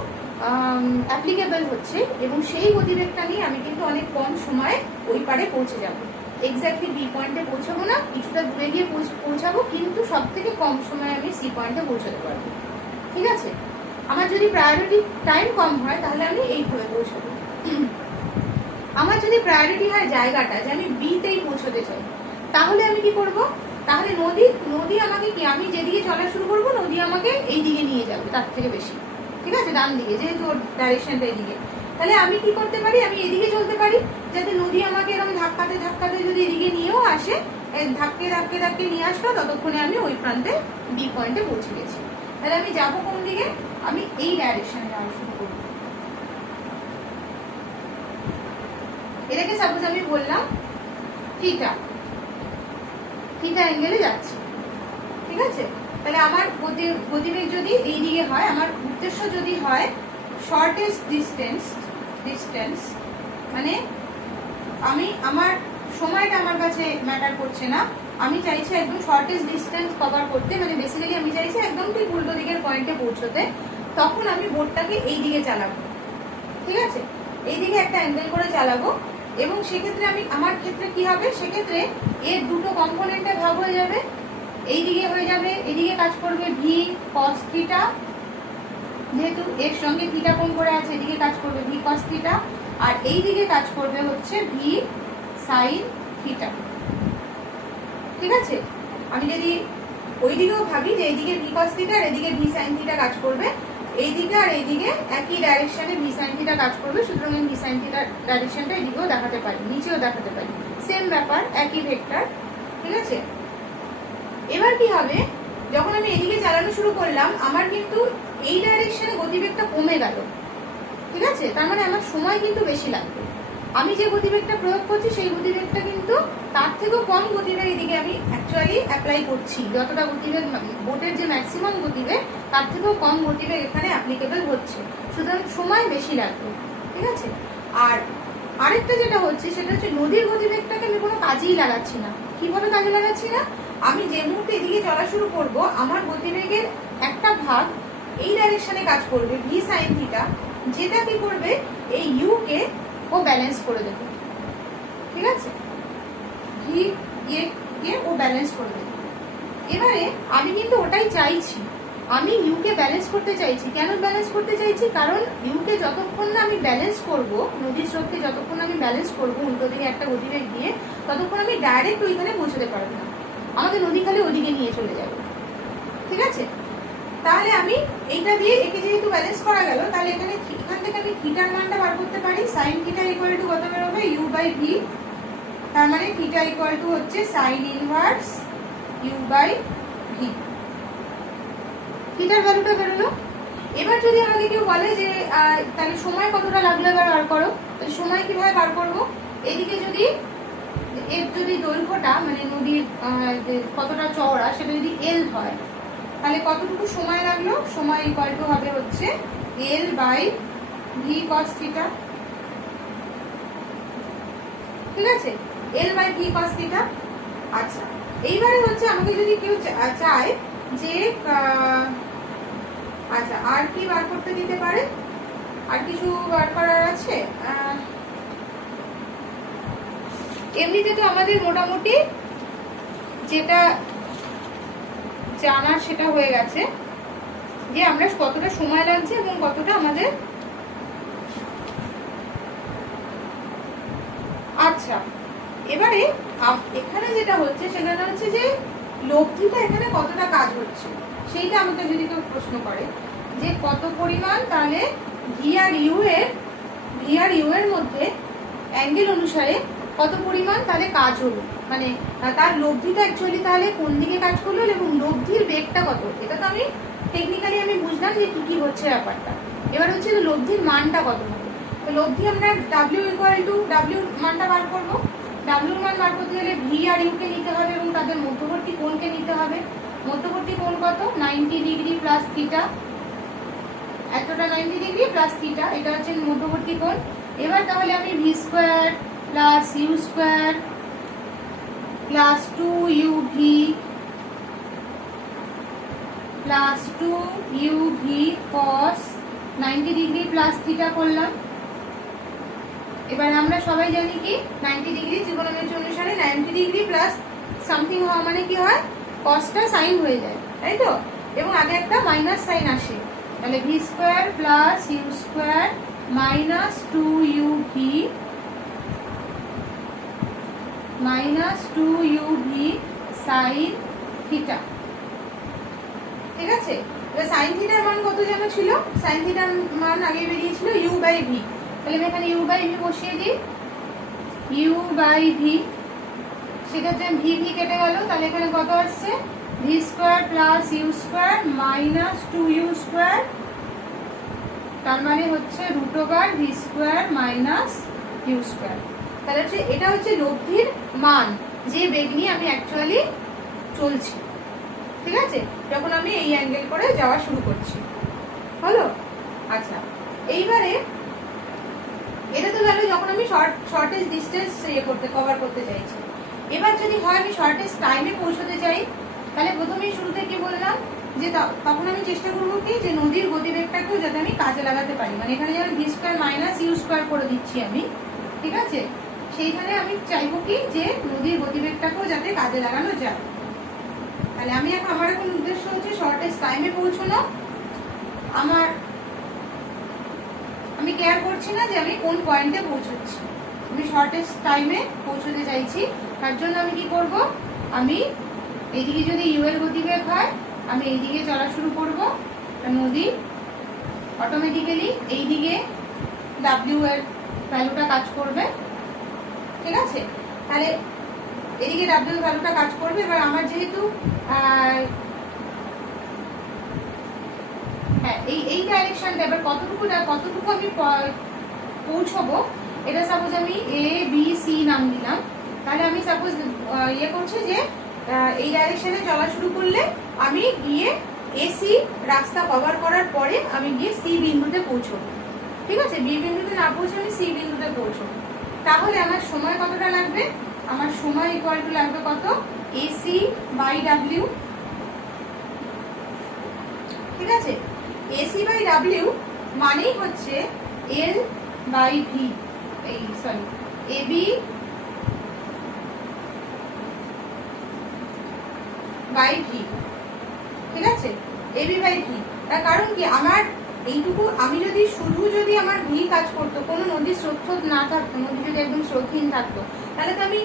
অ্যাপ্লিকেবল হচ্ছে, এবং সেই গতিবেগটা নিয়ে আমি কিন্তু অনেক কম সময়ে ওই পারে পৌঁছে যাব। এক্স্যাক্টলি বি পয়েন্টে পৌঁছাবো না, কিছুটা দূরে গিয়ে পৌঁছাবো, কিন্তু সব থেকে কম সময়ে আমি সি পয়েন্টে পৌঁছাতে পারবো, ঠিক আছে। আমার যদি প্রায়োরিটি টাইম কম হয়, তাহলে আমি এইভাবে পৌঁছাবো। আমার যদি প্রায়োরিটি হয় জায়গাটা, যে আমি বিতেই পৌঁছতে চাই, তাহলে আমি কি করব? তাহলে নদী আমাকে কি, আমি যেদিকে চলা শুরু করবো, নদী আমাকে এই দিকে নিয়ে যাবে তার থেকে বেশি, ঠিক আছে, ডান দিকে, যেহেতু ওর ডাইরেকশনটা এইদিকে। তাহলে আমি কি করতে পারি? আমি এদিকে চলতে পারি, যাতে নদী আমাকে এরকম ধাক্কাতে ধাক্কাতে যদি এদিকে নিয়েও আসে, ধাক্কে নিয়ে আসলো, ততক্ষণে আমি ওই প্রান্তে বি পয়েন্টে পৌঁছে গেছি। তাহলে আমি যাবো কোন দিকে? আমি এই ডাইরেকশনে যাওয়া শুরু করবো। এটাকে সাপোজ আমি বললাম থিটা অ্যাঙ্গেলে যাচ্ছি, ঠিক আছে। তাহলে আমার গতিবেগ যদি এই দিকে হয়, আমার উদ্দেশ্য যদি হয় শর্টেস্ট ডিস্টেন্স, মানে আমি আমার সময়টা আমার কাছে ম্যাটার করছে না, আমি চাইছি একদম শর্টেস্ট ডিস্টেন্স কভার করতে, মানে বেসিক্যালি আমি চাইছি একদম ঠিক উল্টো দিকের পয়েন্টে পৌঁছতে, তখন আমি বোটটাকে এই দিকে চালাবো। ঠিক আছে, এই দিকে একটা অ্যাঙ্গেল করে চালাবো, এবং সেক্ষেত্রে আমার ক্ষেত্রে কি হবে, সেক্ষেত্রে এর দুটো কম্পোনেন্টে ভাগ হয়ে যাবে, এই দিকে হয়ে যাবে, এদিকে কাজ করবে ভি কস থিটা, যেহেতু এর সঙ্গে থিটা কোণ করে আছে, এদিকে কাজ করবে ভি কস থিটা, আর এই দিকে কাজ করবে হচ্ছে ভি সাইন থিটা। ঠিক আছে, আমি যদি ওই দিকেও ভাবি যে এইদিকে ভি কস থিটা আর এদিকে ভি সাইন থিটা কাজ করবে, এইদিকে আর এইদিকে একই ডাইরেকশনে ভি সাইন থিটা কাজ করবে, সুতরাং ভি সাইন থিটার ডাইরেকশনটা এদিকেও দেখাতে পারি, নিচেও দেখাতে পারি, সেম ব্যাপার, একই ভেক্টর। ঠিক আছে, এবার কি হবে, যখন আমি এদিকে চালানো শুরু করলাম আমার কিন্তু এই ডাইরেকশনে গতিবেগটা কমে গেল। ঠিক আছে, তার মানে আমার সময় কিন্তু বেশি লাগবে। আমি যে গতিবেগটা প্রয়োগ করছি সেই গতিবেগটা কিন্তু তার থেকেও কম গতিবেগ এদিকে আমি অ্যাকচুয়ালি অ্যাপ্লাই করছি, যতটা গতিবেগ বোটের যে ম্যাক্সিমাম গতিবেগ তার থেকেও কম গতিবেগ এখানে অ্যাপ্লিকেবল হচ্ছে, সুতরাং সময় বেশি লাগবে। ঠিক আছে, আর আরেকটা যেটা হচ্ছে সেটা হচ্ছে নদীর গতিবেগটাকে আমি কোনো কাজেই লাগাচ্ছি না। কিভাবে কাজে লাগাচ্ছি না, আমি যে মুহূর্তে এদিকে চলা শুরু করব আমার গতিবেগের একটা ভাগ এই ডাইরেকশনে কাজ করবে ভি সাইন থিটা, যেটা কি করবে এই ইউ কে ও ব্যালেন্স করে দেবে। ঠিক আছে, ভি কে ও ব্যালেন্স করে দেবে। এবারে আমি কিন্তু ওটাই চাইছি, আমি ইউ কে ব্যালেন্স করতে চাইছি। কেন ব্যালেন্স করতে চাইছি, কারণ ইউ কে যতক্ষণ না আমি ব্যালেন্স করব, নদীর স্রোতকে যতক্ষণ আমি ব্যালেন্স করব উল্টো দিকে একটা গতিবেগ দিয়ে, ততক্ষণ আমি ডাইরেক্ট ওইখানে পৌঁছতে পারবো না, আমাকে নদী খালি ওদিকে নিয়ে চলে যাবে। ঠিক আছে, তাহলে আমি এইটা দিয়ে একে যেহেতু ব্যালেন্স করা গেল, তাহলে এখান থেকে আমি থিটার মানটা বার করতে পারি। সাইন থিটা ইকুয়াল টু কত বেরোবে, ইউ বাই ভি, তার মানে থিটা ইকুয়াল টু হচ্ছে sine inverse u by v, থিটার ভ্যালুটা বেরোলো। এবার যদি আমাকে কেউ বলে যে তাহলে সময় কতটা লাগলো এবার বার করো, তাহলে সময় কিভাবে বার করবো, এদিকে যদি এর যদি দৈর্ঘ্যটা মানে নদীর কতটা চওড়া সেটা যদি এল হয়, তাহলে কতটুকু সময় লাগলো, সময় ইকুয়াল টু হবে হচ্ছে l by v cos theta. ঠিক আছে, l by v cos theta. আচ্ছা, এইবারে হচ্ছে আমাকে যদি কেউ চায় যে আচ্ছা আর কি বার করতে দিতে পারে, আর কিছু বার করার আছে, এমনিতে তো আমাদের মোটামুটি যেটা জানার সেটা হয়ে গেছে যে আমরা কতটা সময় লাগছে এবং কতটা আমাদের। আচ্ছা, এবারে এখানে যেটা হচ্ছে সেটা হচ্ছে যে লব্ধিটা এখানে কতটা কাজ হচ্ছে, সেইটা আমাকে যদি কেউ প্রশ্ন করে যে কত পরিমাণ, তাহলে ভি আর ইউ এর মধ্যে অ্যাঙ্গেল অনুসারে কত পরিমাণ তাহলে কাজ হলো, মানে তার লব্ধিটা অ্যাকচুয়ালি তাহলে কোন দিকে কাজ করলো এবং লব্ধির বেগটা কত, এটা তো আমি টেকনিক্যালি আমি বুঝলাম যে কি হচ্ছে ব্যাপারটা। এবার হচ্ছে লব্ধির মানটা কত হবে, তো লব্ধি আমরা ডাব্লিউ ইকুয়াল টু ডাব্লিউর মানটা বার করবো। ডাব্লিউর মান বার করতে গেলে ভি আর ইউকে নিতে হবে এবং তাদের মধ্যবর্তী কোণকে নিতে হবে। মধ্যবর্তী কোণ কত, 90 ডিগ্রি প্লাস থিটা, এতটা 90 ডিগ্রি প্লাস থিটা, এটা হচ্ছে মধ্যবর্তী কোণ। এবার তাহলে আমি v square plus you square plus 2uv plus 2uv cos 90 degree plus theta করলাম। এবার আমরা সবাই জানি কি 90 ডিগ্রি ত্রিকোণমিতি অনুসারে 90 ডিগ্রি প্লাস সামথিং হওয়া মানে কি হয়, কসটা সাইন হয়ে যায়, তাই তো, এবং আগে একটা মাইনাস সাইন আসে, তাহলে v square plus you square minus 2uv minus 2uv sine theta. ঠিক আছে, এবার সাইন থিটার মান কত যেন ছিল, সাইন থিটার মান আগে বেরিয়েছিল ইউ বাই ভি, তাহলে আমি এখানে ইউ বাই ভি বসিয়ে দিই, ইউ বাই ভি, সেক্ষেত্রে ভি কেটে গেল, তাহলে এখানে কত আসছে, v square plus you square minus 2u square, তার মানে হচ্ছে root over v square minus u square. তাহলে হচ্ছে এটা হচ্ছে লব্ধির মান, যে বেগ নিয়ে আমি অ্যাকচুয়ালি চলছি। ঠিক আছে, যখন আমি এই অ্যাঙ্গেল করে যাওয়া শুরু করছি। হলো? আচ্ছা, এইবারে এটা তো গেল যখন আমি শর্টেজ ডিস্টেন্স কভার করতে চাইছি। এবার যদি হয় আমি শর্টেজ টাইমে পৌঁছতে চাই, তাহলে প্রথমেই শুরুতে কি বললাম যে তখন আমি চেষ্টা করবো কি যে নদীর গতিবেগটাকেও যাতে আমি কাজে লাগাতে পারি, মানে এখানে যেমন v square minus u square করে দিচ্ছি আমি, ঠিক আছে, সেইখানে আমি চাইবো কি যে নদীর গতিবেগটাকেও যাতে কাজে লাগানো যায়। তাহলে আমার এখন উদ্দেশ্য হচ্ছে শর্টেজ টাইমে পৌঁছানো। আমি কেয়ার করছি না যে আমি কোন পয়েন্টে পৌঁছচ্ছি, আমি শর্টেজ টাইমে পৌঁছতে চাইছি। তার জন্য আমি কি করব, আমি এইদিকে যদি ইউ এর গতিবেগ হয় আমি এইদিকে চলা শুরু করব, নদী অটোমেটিক্যালি এইদিকে ডাব্লিউ এর ভ্যালুটা কাজ করবে। ঠিক আছে, তাহলে এদিকে ডাব্লিউ এর ভ্যালুটা কাজ করবে। এবার আমার যেহেতু হ্যাঁ এই ডাইরেকশনটা, এবার কতটুকু আমি পৌঁছবো, এটা সাপোজ আমি এ বি সি নাম দিলাম, তাহলে আমি সাপোজ করছি যে এই ডাইরেকশনে চলা শুরু করলে আমি গিয়ে এসি রাস্তা কভার করার পরে আমি গিয়ে সি বিন্দুতে পৌঁছবো। ঠিক আছে, বি বিন্দুতে না পৌঁছে আমি সি বিন্দুতে পৌঁছবো। তাহলে আমার সময় কতটা লাগবে, আমার সময় ইকুয়াল টু লাগবে কত, এসি বাই ডাব্লিউ। ঠিক আছে, এসি বাই ডাব্লিউ মানেই হচ্ছে l by v, AB by v. ঠিক আছে, এবি বাই ভি। তার কারণ কি, আমার এইটুকু আমি যদি আমার ভি কাজ করতো, কোনো নদীর স্রোত না থাকতো, নদী যদি একদম স্রোতহীন থাকতো, তাহলে তো আমি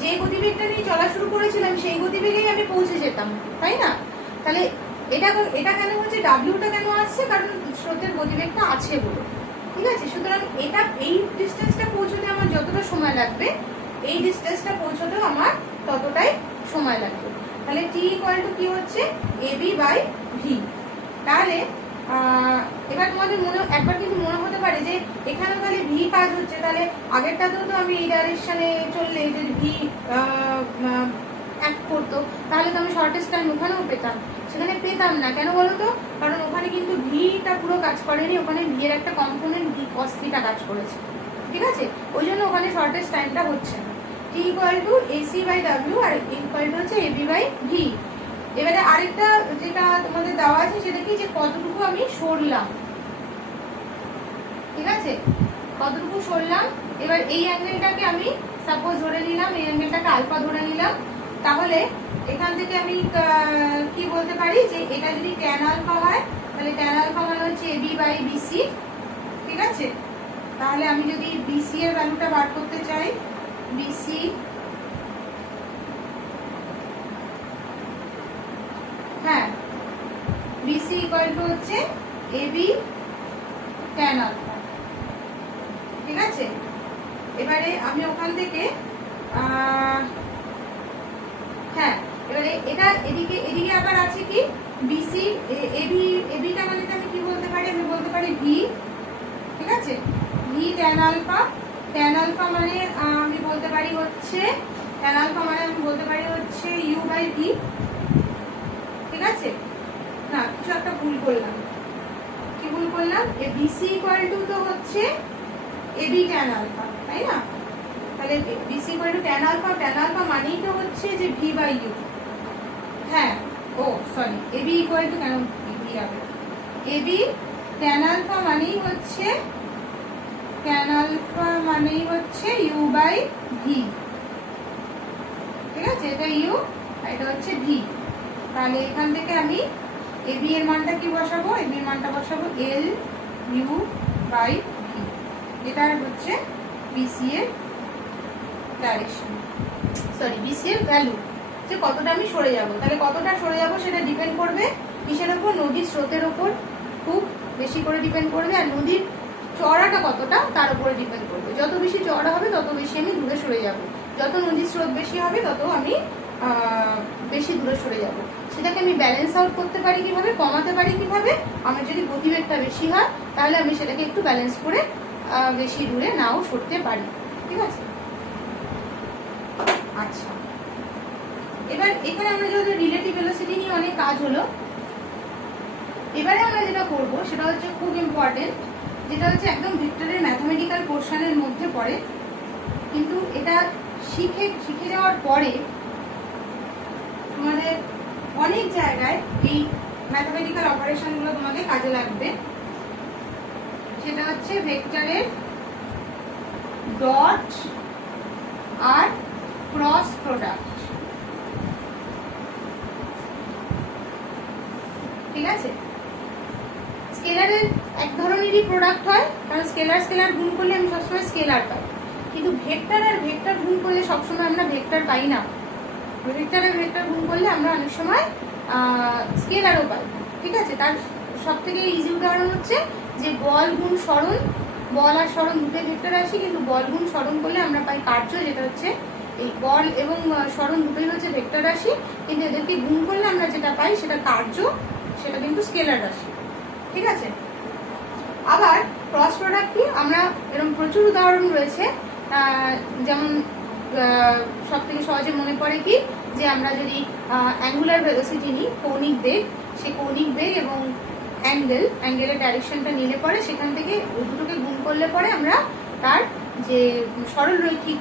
যে গতিবেগটা নিয়ে চলা শুরু করেছিলাম সেই গতিবেগেই আমি পৌঁছে যেতাম, তাই না? তাহলে এটা কেন হচ্ছে, ডাব্লিউটা কেন আসছে, কারণ স্রোতের গতিবেগটা আছে বলে। ঠিক আছে, সুতরাং এই ডিস্টেন্সটা পৌঁছতে আমার যতটা সময় লাগবে, এই ডিস্টেন্সটা পৌঁছতেও আমার ততটাই সময় লাগবে। তাহলে টি ইকুয়াল টু কি হচ্ছে, এবি বাই ভি। তাহলে এবার তোমাদের একবার কিন্তু মনে হতে পারে যে এখানে তাহলে ভি কাজ হচ্ছে, তাহলে আগেরটাতেও তো আমি এই ডাইরেকশনে চললে যদি ভি অ্যাক্ট করতো, তাহলে তো আমি শর্টেজ টাইম ওখানেও পেতাম। সেখানে পেতাম না, কেন বলো তো, কারণ ওখানে কিন্তু ভিটা পুরো কাজ করেনি, ওখানে ভি এর একটা কম্পোনেন্ট ভি কস থিটা কাজ করেছে। ঠিক আছে, ওই জন্য ওখানে শর্টেজ টাইমটা হচ্ছে না। T equal to AC by W R equal to হচ্ছে এবি বাই ভি। এবারে আরেকটা যেটা তোমাদের দেওয়া আছে সেটা কি, যে কতটুকু আমি সরলাম। ঠিক আছে, কতটুকু সরলাম। এবার এই অ্যাঙ্গেলটাকে আমি সাপোজ ধরে নিলাম, এই অ্যাঙ্গেলটাকে আলফা ধরে নিলাম। তাহলে এখান থেকে আমি কি বলতে পারি যে এটা যদি ট্যান আলফা হয়, তাহলে ট্যান আলফা মানে হচ্ছে এবি বাই বিসি। ঠিক আছে, তাহলে আমি যদি বিসি এর ভ্যালুটা বার করতে চাই, বিসি বিসি ইকুয়াল টু হচ্ছে এবি ট্যান আলফা। ঠিক আছে, এবারে আমি ওখান থেকে এবারে এটা এদিকে আবার আছে কি, বিসি এবিটা মানে আমি কি বলতে পারি, আমি বলতে পারি ভি। ঠিক আছে, v tan alpha. Tan alpha মানে আমি বলতে পারি হচ্ছে ইউ বাই ভি। ঠিক আছে, না কিছু একটা ভুল করলাম, কি ভুল করলাম, বিসি ইকুয়াল টু তো হচ্ছে এবি ট্যান আলফা, তাই না? তাহলে BC equal to tan alpha মানেই তো হচ্ছে যে ভি বাই ইউ। হ্যাঁ, ও সরি, এবি ইকুয়াল টু কেন ভি হবে, এবি ট্যান আলফা মানেই হচ্ছে ইউ বাই ভি। ঠিক আছে, এটা ইউ আর এটা হচ্ছে ভি। তাহলে এখান থেকে আমি এবি এর মানটা কি বসাবো, এবি এর মানটা বসাবো এল ইউ বাই ভি। এটা হচ্ছে বিসি এর ডাইরেকশন, বিসি এর ভ্যালু, যে কতটা আমি সরে যাব। তাহলে কতটা সরে যাব সেটা ডিপেন্ড করবে কিসের উপর, নদীর স্রোতের উপর খুব বেশি করে ডিপেন্ড করবে, আর নদীর চওড়াটা কতটা তার উপরে ডিপেন্ড করবে। যত বেশি চওড়া হবে তত বেশি আমি দূরে সরে যাব, যত নদীর স্রোত বেশি হবে তত আমি বেশি দূরে সরে যাব। সেটাকে আমি ব্যালেন্স আউট করতে পারি কিভাবে, কমাতে পারি কিভাবে, আমার যদি গতিবেগটা বেশি হয় তাহলে আমি সেটাকে একটু ব্যালেন্স করে বেশি দূরে নাও সরতে পারি। ঠিক আছে, আচ্ছা এবার এখানে আমরা যেহেতু রিলেটিভ ভেলোসিটি নিয়ে অনেক কাজ হলো, এবারে আমরা যেটা করব সেটা হচ্ছে খুব ইম্পর্টেন্ট, যেটা হচ্ছে একদম ভেক্টরের ম্যাথমেটিক্যাল পোর্শনের মধ্যে পড়ে, কিন্তু এটা শিখে যাওয়ার পরে তোমাদের অনেক জায়গায় এই ম্যাথমেটিক্যাল অপারেশনগুলো তোমাকে কাজে লাগবে। সেটা হচ্ছে ভেক্টরের ডট আর ক্রস প্রোডাক্ট। ঠিক আছে, স্কেলারের এক ধরনেরই প্রোডাক্ট হয়, কারণ স্কেলার গুণ করলে আমি সবসময় স্কেলার পাই, কিন্তু ভেক্টর আর ভেক্টর গুণ করলে সবসময় আমরা ভেক্টর পাই না। ভেক্টর আর ভেক্টর গুণ করলে আমরা অনেক সময় স্কেলারও পাই। ঠিক আছে, তার সব থেকে ইজি উদাহরণ হচ্ছে যে বল গুণ সরণ, বল আর সরণ দুটো ভেক্টর আসে, কিন্তু বল গুণ সরণ করলে আমরা পাই কার্য, যেটা হচ্ছে এই বল এবং সরণ দুটোই হচ্ছে ভেক্টর রাশি, কিন্তু এদেরকে গুণ করলে আমরা যেটা পাই সেটা কার্য, সেটা কিন্তু স্কেলার রাশি। ঠিক আছে, আবার ক্রস প্রোডাক্ট কি, আমরা এরকম প্রচুর উদাহরণ রয়েছে। যেমন সব থেকে সহজে মনে পড়ে কি, যে আমরা যদি অ্যাঙ্গুলার ভেলোসিটি নিই, কৌণিক বেগ, সেই কৌণিক বেগ এবং অ্যাঙ্গেলের ডাইরেকশনটা নিলে পরে সেখান থেকে ওই দুটোকে গুণ করলে পরে আমরা তার যে সরল রৈখিক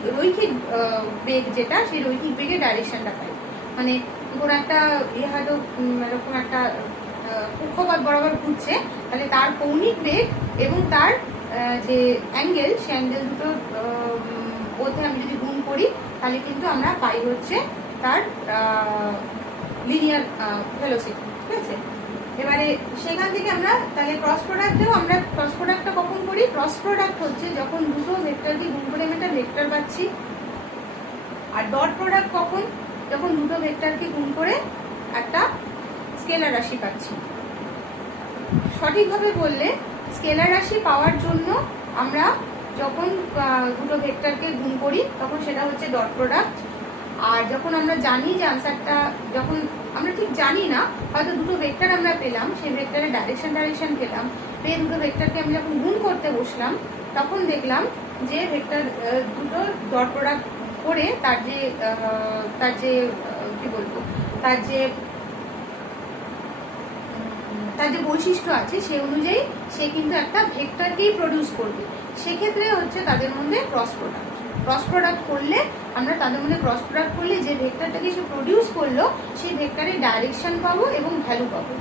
বেগ যেটা, সেই রৈখিক বেগের ডাইরেকশনটা পাই। মানে কোনো একটা হয়তো এরকম একটা কক্ষপথ বরাবর ঘুরছে, তাহলে তার কৌণিক বেগ এবং তার যে অ্যাঙ্গেল, সে অ্যাঙ্গেল দুটো মধ্যে আমি যদি গুণ করি, তাহলে কিন্তু আমরা পাই হচ্ছে তার লিনিয়ার ভেলোসিটি। ঠিক আছে, এবারে সেখান থেকে আমরা তাহলে ক্রস প্রোডাক্টেও আমরা ক্রস প্রোডাক্টটা কখন করি, ক্রস প্রোডাক্ট হচ্ছে যখন দুটো ভেক্টরকে গুণ করে আমি একটা ভেক্টর পাচ্ছি। আর ডট প্রোডাক্ট কখন, যখন দুটো ভেক্টরকে গুণ করে একটা স্কেলার রাশি পাচ্ছি। সঠিকভাবে বললে স্কেলার রাশি পাওয়ার জন্য আমরা যখন দুটো ভেক্টরকে গুণ করি তখন সেটা হচ্ছে ডট প্রোডাক্ট। আর যখন আমরা জানি যে আনসারটা, যখন আমরা ঠিক জানি না, হয়তো দুটো ভেক্টর আমরা পেলাম, সেই ভেক্টরের ডাইরেকশন পেলাম, পেয়ে দুটো ভেক্টরকে আমি যখন গুণ করতে বসলাম, তখন দেখলাম যে ভেক্টর দুটো ডট প্রোডাক্ট করে তার যে কি বলবো, তার যে বৈশিষ্ট্য আছে সেই অনুযায়ী সে কিন্তু একটা ভেক্টরকেই প্রডিউস করবে। সেক্ষেত্রে হচ্ছে তাদের মধ্যে ক্রস প্রোডাক্ট করলে আমরা তাদের মধ্যে ক্রস প্রোডাক্ট করলে যে ভেক্টরটাকে সে প্রডিউস করলো সেই ভেক্টরের ডাইরেকশন পাবো এবং ভ্যালু পাবো।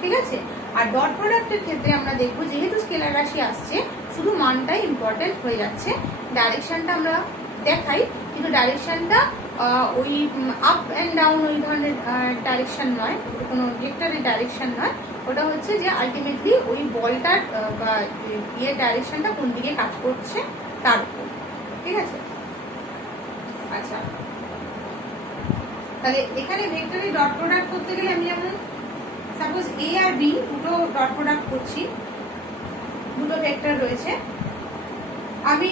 ঠিক আছে, আর ডট প্রোডাক্টের ক্ষেত্রে আমরা দেখবো যেহেতু স্কেলার রাশি আসছে, শুধু মানটাই ইম্পর্টেন্ট হয়ে যাচ্ছে, ডাইরেকশনটা আমরা দেখাই, কিন্তু ডাইরেকশনটা ওই আপ অ্যান্ড ডাউন ওই ধরনের ডাইরেকশন নয়, কোনো ভেক্টরের ডাইরেকশন নয়, ওটা হচ্ছে যে আলটিমেটলি ওই বলটার বা ইয়ের ডাইরেকশনটা কোন দিকে কাজ করছে তার উপর। ঠিক আছে, আচ্ছা, তাহলে এখানে ভেক্টরের ডট প্রোডাক্ট করতে গেলে আমি যেমন সাপোজ এ আর বি দুটো ডট প্রোডাক্ট করছি, দুটো ভেক্টর রয়েছে, আমি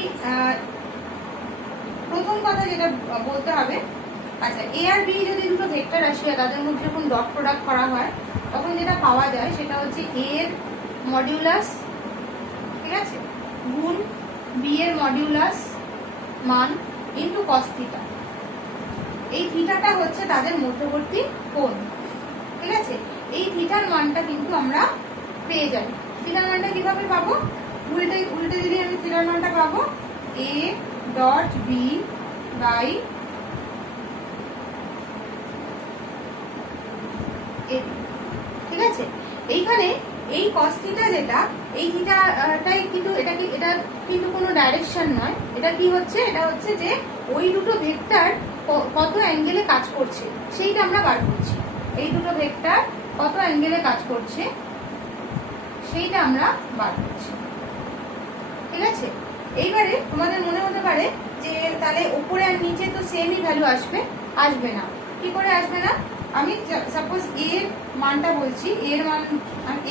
প্রথম কথা যেটা বলতে হবে, আচ্ছা এ আর বি যদি দুটো ভেক্টর আসি আর তাদের মধ্যে যখন ডট প্রোডাক্ট করা হয় তখন যেটা পাওয়া যায় সেটা হচ্ছে এ এর মডিউলাস, ঠিক আছে, গুণ বি এর মডিউলাস মান ইন্টু কস থিটা। এই থিটাটা হচ্ছে তাদের মধ্যবর্তী কোণ। ঠিক আছে, এই থিটার মানটা কিন্তু আমরা পেয়ে যাই। থিটার মানটা কিভাবে পাবো, উল্টে যদি আমি থিটার মানটা পাবো এ ডট বি বাই এ। ঠিক আছে, এইখানে এই cos থিটা যেটা, এই থিটাটাই কিন্তু এটা কিন্তু কোনো ডাইরেকশন নয়, এটা কি হচ্ছে, এটা হচ্ছে যে ওই দুটো ভেক্টর কত অ্যাঙ্গেলে কাজ করছে সেইটা আমরা বার করছি। এই দুটো ভেক্টর কত অ্যাঙ্গেলে কাজ করছে সেইটা আমরা বার করছি। ঠিক আছে, এইবারে তোমাদের মনে হতে পারে যে তাহলে উপরে আর নিচে তো সেমই ভ্যালু আসবে না। কি করে আসবে না, আমি সাপোজ এ এর মানটা বলছি, এর মান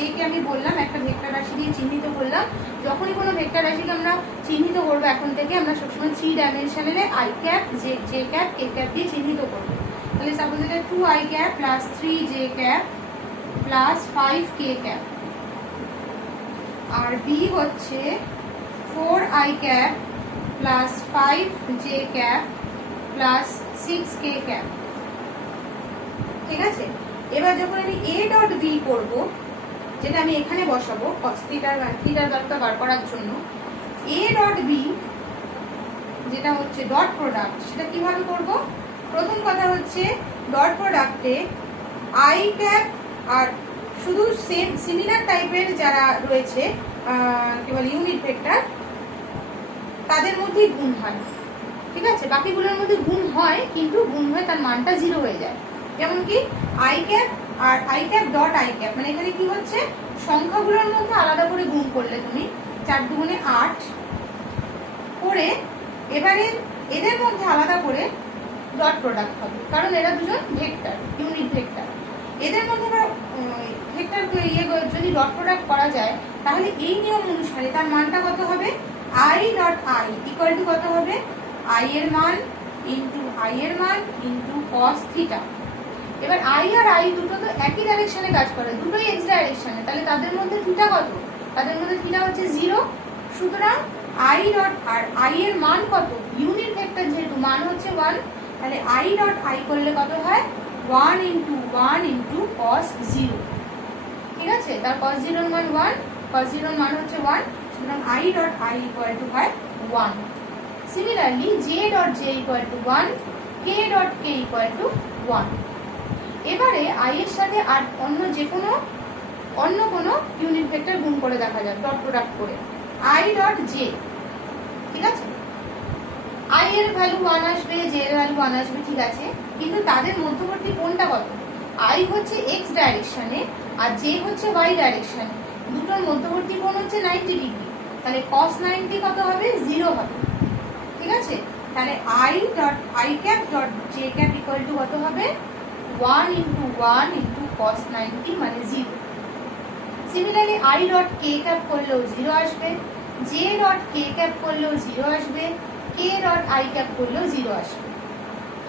এ কে আমি বললাম একটা ভেক্টর রাশি দিয়ে চিহ্নিত করলাম। যখনই কোনো ভেক্টর রাশিকে আমরা চিহ্নিত করবো এখন থেকে আমরা সবসময় 3 ডাইমেনশনালে I cap J cap K cap দিয়ে চিহ্নিত করবো। তাহলে সাপোজ এটা 2i cap plus 3j cap plus 5k cap, আর বি হচ্ছে 4i cap plus 5j cap plus 6k cap. ঠিক আছে। এবার যখন আমি a ডট b করব, যেটা আমি এখানে বসাবো cos থিটার ভ্যালুটা বার করার জন্য, a ডট b যেটা হচ্ছে ডট প্রোডাক্ট, সেটা কিভাবে করব? প্রথম কথা হচ্ছে ডট প্রোডাক্টে আই ক্যাপ আর শুধু সেম সিমিলার টাইপের যারা রয়েছে কি বলে ইউনিট ভেক্টর, তাদের মধ্যেই গুণ হয়। ঠিক আছে, বাকিগুলোর মধ্যে গুণ হয়, কিন্তু গুণ হয়ে তার মানটা 0 হয়ে যায়। যেমন কি আই ক্যাপ আর I cap dot I cap, মানে এখানে কি হচ্ছে সংখ্যাগুলোর মধ্যে আলাদা করে গুণ করলে তুমি 4 দুগুণে 8 করে, এবারে এদের মধ্যে আলাদা করে ডট প্রোডাক্ট হবে, কারণ এরা দুজন ভেক্টর, ইউনিট ভেক্টর। এদের মধ্যে ভেক্টর যদি ডট প্রোডাক্ট করা যায়, তাহলে এই নিয়ম অনুসারে তার মানটা কত হবে? I dot I equal to কত হবে? আই এর মান ইন্টু আই এর মান ইন্টু কস থিটা। এবার আই আর আই দুটো তো একই ডাইরেকশনে কাজ করে, দুটোই এক্স ডাইরেকশনে, তাহলে তাদের মধ্যে থিটা কত? তাদের মধ্যে থিটা হচ্ছে 0। সুতরাং আই ডট আর আই এর মান কত? ইউনিট ভেক্টর যেহেতু মান হচ্ছে 1, তাহলে আই ডট আই করলে কত হয়? 1 ইন্টু 1 ইন্টু কস 0। ঠিক আছে, তার কস 0 এর মান 1, কস 0 এর মান হচ্ছে 1, সুতরাং I dot I equal to হয় 1। Similarly J dot J equal to 1, K dot K equal to 1। এবারে আই এর সাথে আর অন্য কোনো ইউনিট ভেক্টর গুণ করে দেখা যায় ডট প্রোডাক্ট করে। আই ডট জে, ঠিক আছে, আই এর ভ্যালু 1 আসবে, জে এর ভ্যালু 1 আসবে, ঠিক আছে, কিন্তু তাদের মধ্যবর্তী কোণটা কত? আই হচ্ছে এক্স ডাইরেকশনে আর জে হচ্ছে ওয়াই ডাইরেকশনে, দুটোর মধ্যবর্তী কোণ হচ্ছে 90 ডিগ্রি, তাহলে cos 90 কত হবে? 0 হবে। ঠিক আছে, তাহলে I dot I cap dot J cap equal to কত হবে? 1 ইন্টু 1 ইন্টু cos 90 মানে 0। Similarly I dot K cap করলেও 0 আসবে, জে ডট কে ক্যাপ করলেও 0 আসবে, কে ডট আই ক্যাপ করলেও 0 আসবে।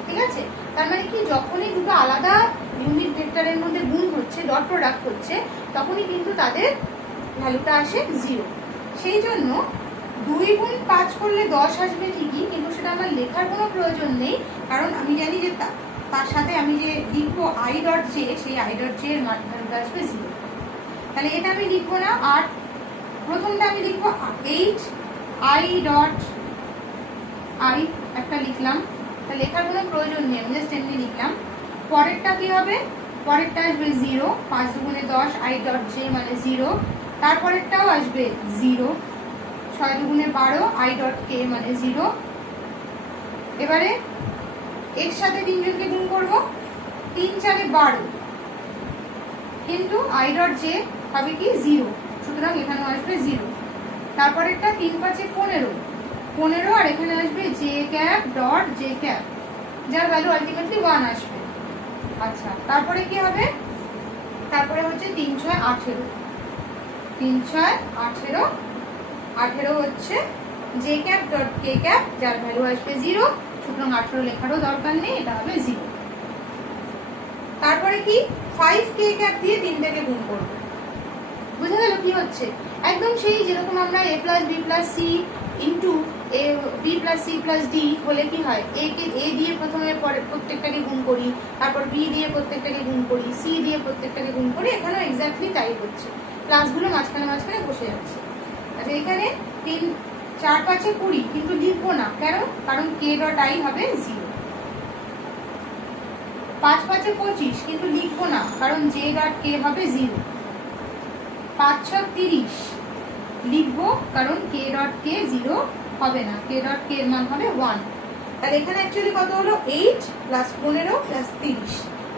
ঠিক আছে, তার মানে কি যখনই দুটো আলাদা ইউনিট ভেক্টরের মধ্যে গুণ হচ্ছে, ডট প্রোডাক্ট হচ্ছে, তখনই কিন্তু তাদের ভ্যালুটা আসে 0। সেই জন্য 2 গুণ 5 করলে 10 আসবে ঠিকই, কিন্তু সেটা আমার লেখার কোনো প্রয়োজন নেই, কারণ আমি জানি যে তার সাথে আমি যে লিখবো আই ডট জে, সেই আই ডট জে এর ভ্যালুটা আসবে 0। তাহলে এটা আমি লিখবো না, আর প্রথমটা আমি লিখবো 8 আই ডট আই একটা লিখলাম, তা লেখার কোনো প্রয়োজন নেই, আমি জাস্ট এমনি লিখলাম। পরেরটা কি হবে? পরেরটা আসবে 0, 5 দুগুণে 10 আই ডট জে মানে 0, তারপরেরটাও আসবে 0, 6 দুগুণে 12 আই ডট কে মানে 0। এবারে এর সাথে 3 জনকে গুণ করবো, 3 4 12, কিন্তু আই ডট জে হবে কি 0, সুতরাং এখানেও আসবে 0। তারপরেরটা 3 5 15, আর এখানে আসবে J cap dot J cap, যার ভ্যালু আলটিমেটলি 1 আসবে। আচ্ছা, তারপরে কি হবে? তারপরে হচ্ছে 3 6 18, 3 6 18, 18 হচ্ছে J cap dot K cap, যার ভ্যালু আসবে 0, সুতরাং 18 লেখারও দরকার নেই, এটা হবে 0। তারপরে কি 5 কে ক্যাপ দিয়ে 3টাকে গুণ করব। বুঝে গেল কি হচ্ছে? একদম সেই যেরকম আমরা a plus B plus C into A B plus C plus D হলে কি হয়, এ দিয়ে প্রথমে প্রত্যেকটাকে গুণ করি, তারপর বি দিয়ে প্রত্যেকটাকে গুণ করি, সি দিয়ে প্রত্যেকটাকে গুণ করি, এখানেও এক্স্যাক্টলি তাই হচ্ছে, প্লাসগুলো মাঝখানে মাঝখানে বসে যাচ্ছে। আচ্ছা, এখানে 3 4 5 20, কিন্তু লিখবো না, কারণ কে ডট আই হবে 0। 5 5 25, কিন্তু লিখবো না, কারণ জে ডট কে হবে 0। 5 6 30, লিখবো, কারণ কে ডট কে 0 হবে না, কে ডট কে এর মান হবে 1। তাহলে এখানে অ্যাকচুয়ালি কত হলো? 8 প্লাস 15 প্লাস 30,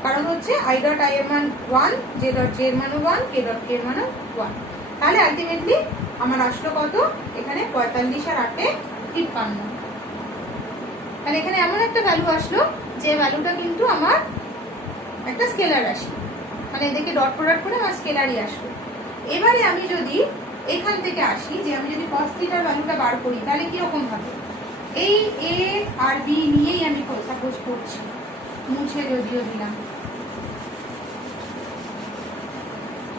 কারণ হচ্ছে আই ডট আই এর মান 1, জে ডট জে এর মান 1, কে ডট কে এর মান 1। তাহলে আলটিমেটলি আমার আসলো কত? এখানে 45 আর 8 53। তাহলে এখানে এমন একটা ভ্যালু আসলো যে ভ্যালুটা কিন্তু আমার একটা স্কেলার রাশি, মানে এদেরকে ডট প্রোডাক্ট করে আমার স্কেলারই আসলো। এবারে আমি যদি এখান থেকে আসি, যে আমি যদি cos থিটার ভ্যালুটা বার করি, তাহলে কিরকম হবে? এই এ আর বি নিয়েই আমি সাপোজ করছি, মুছে যদিও দিলাম,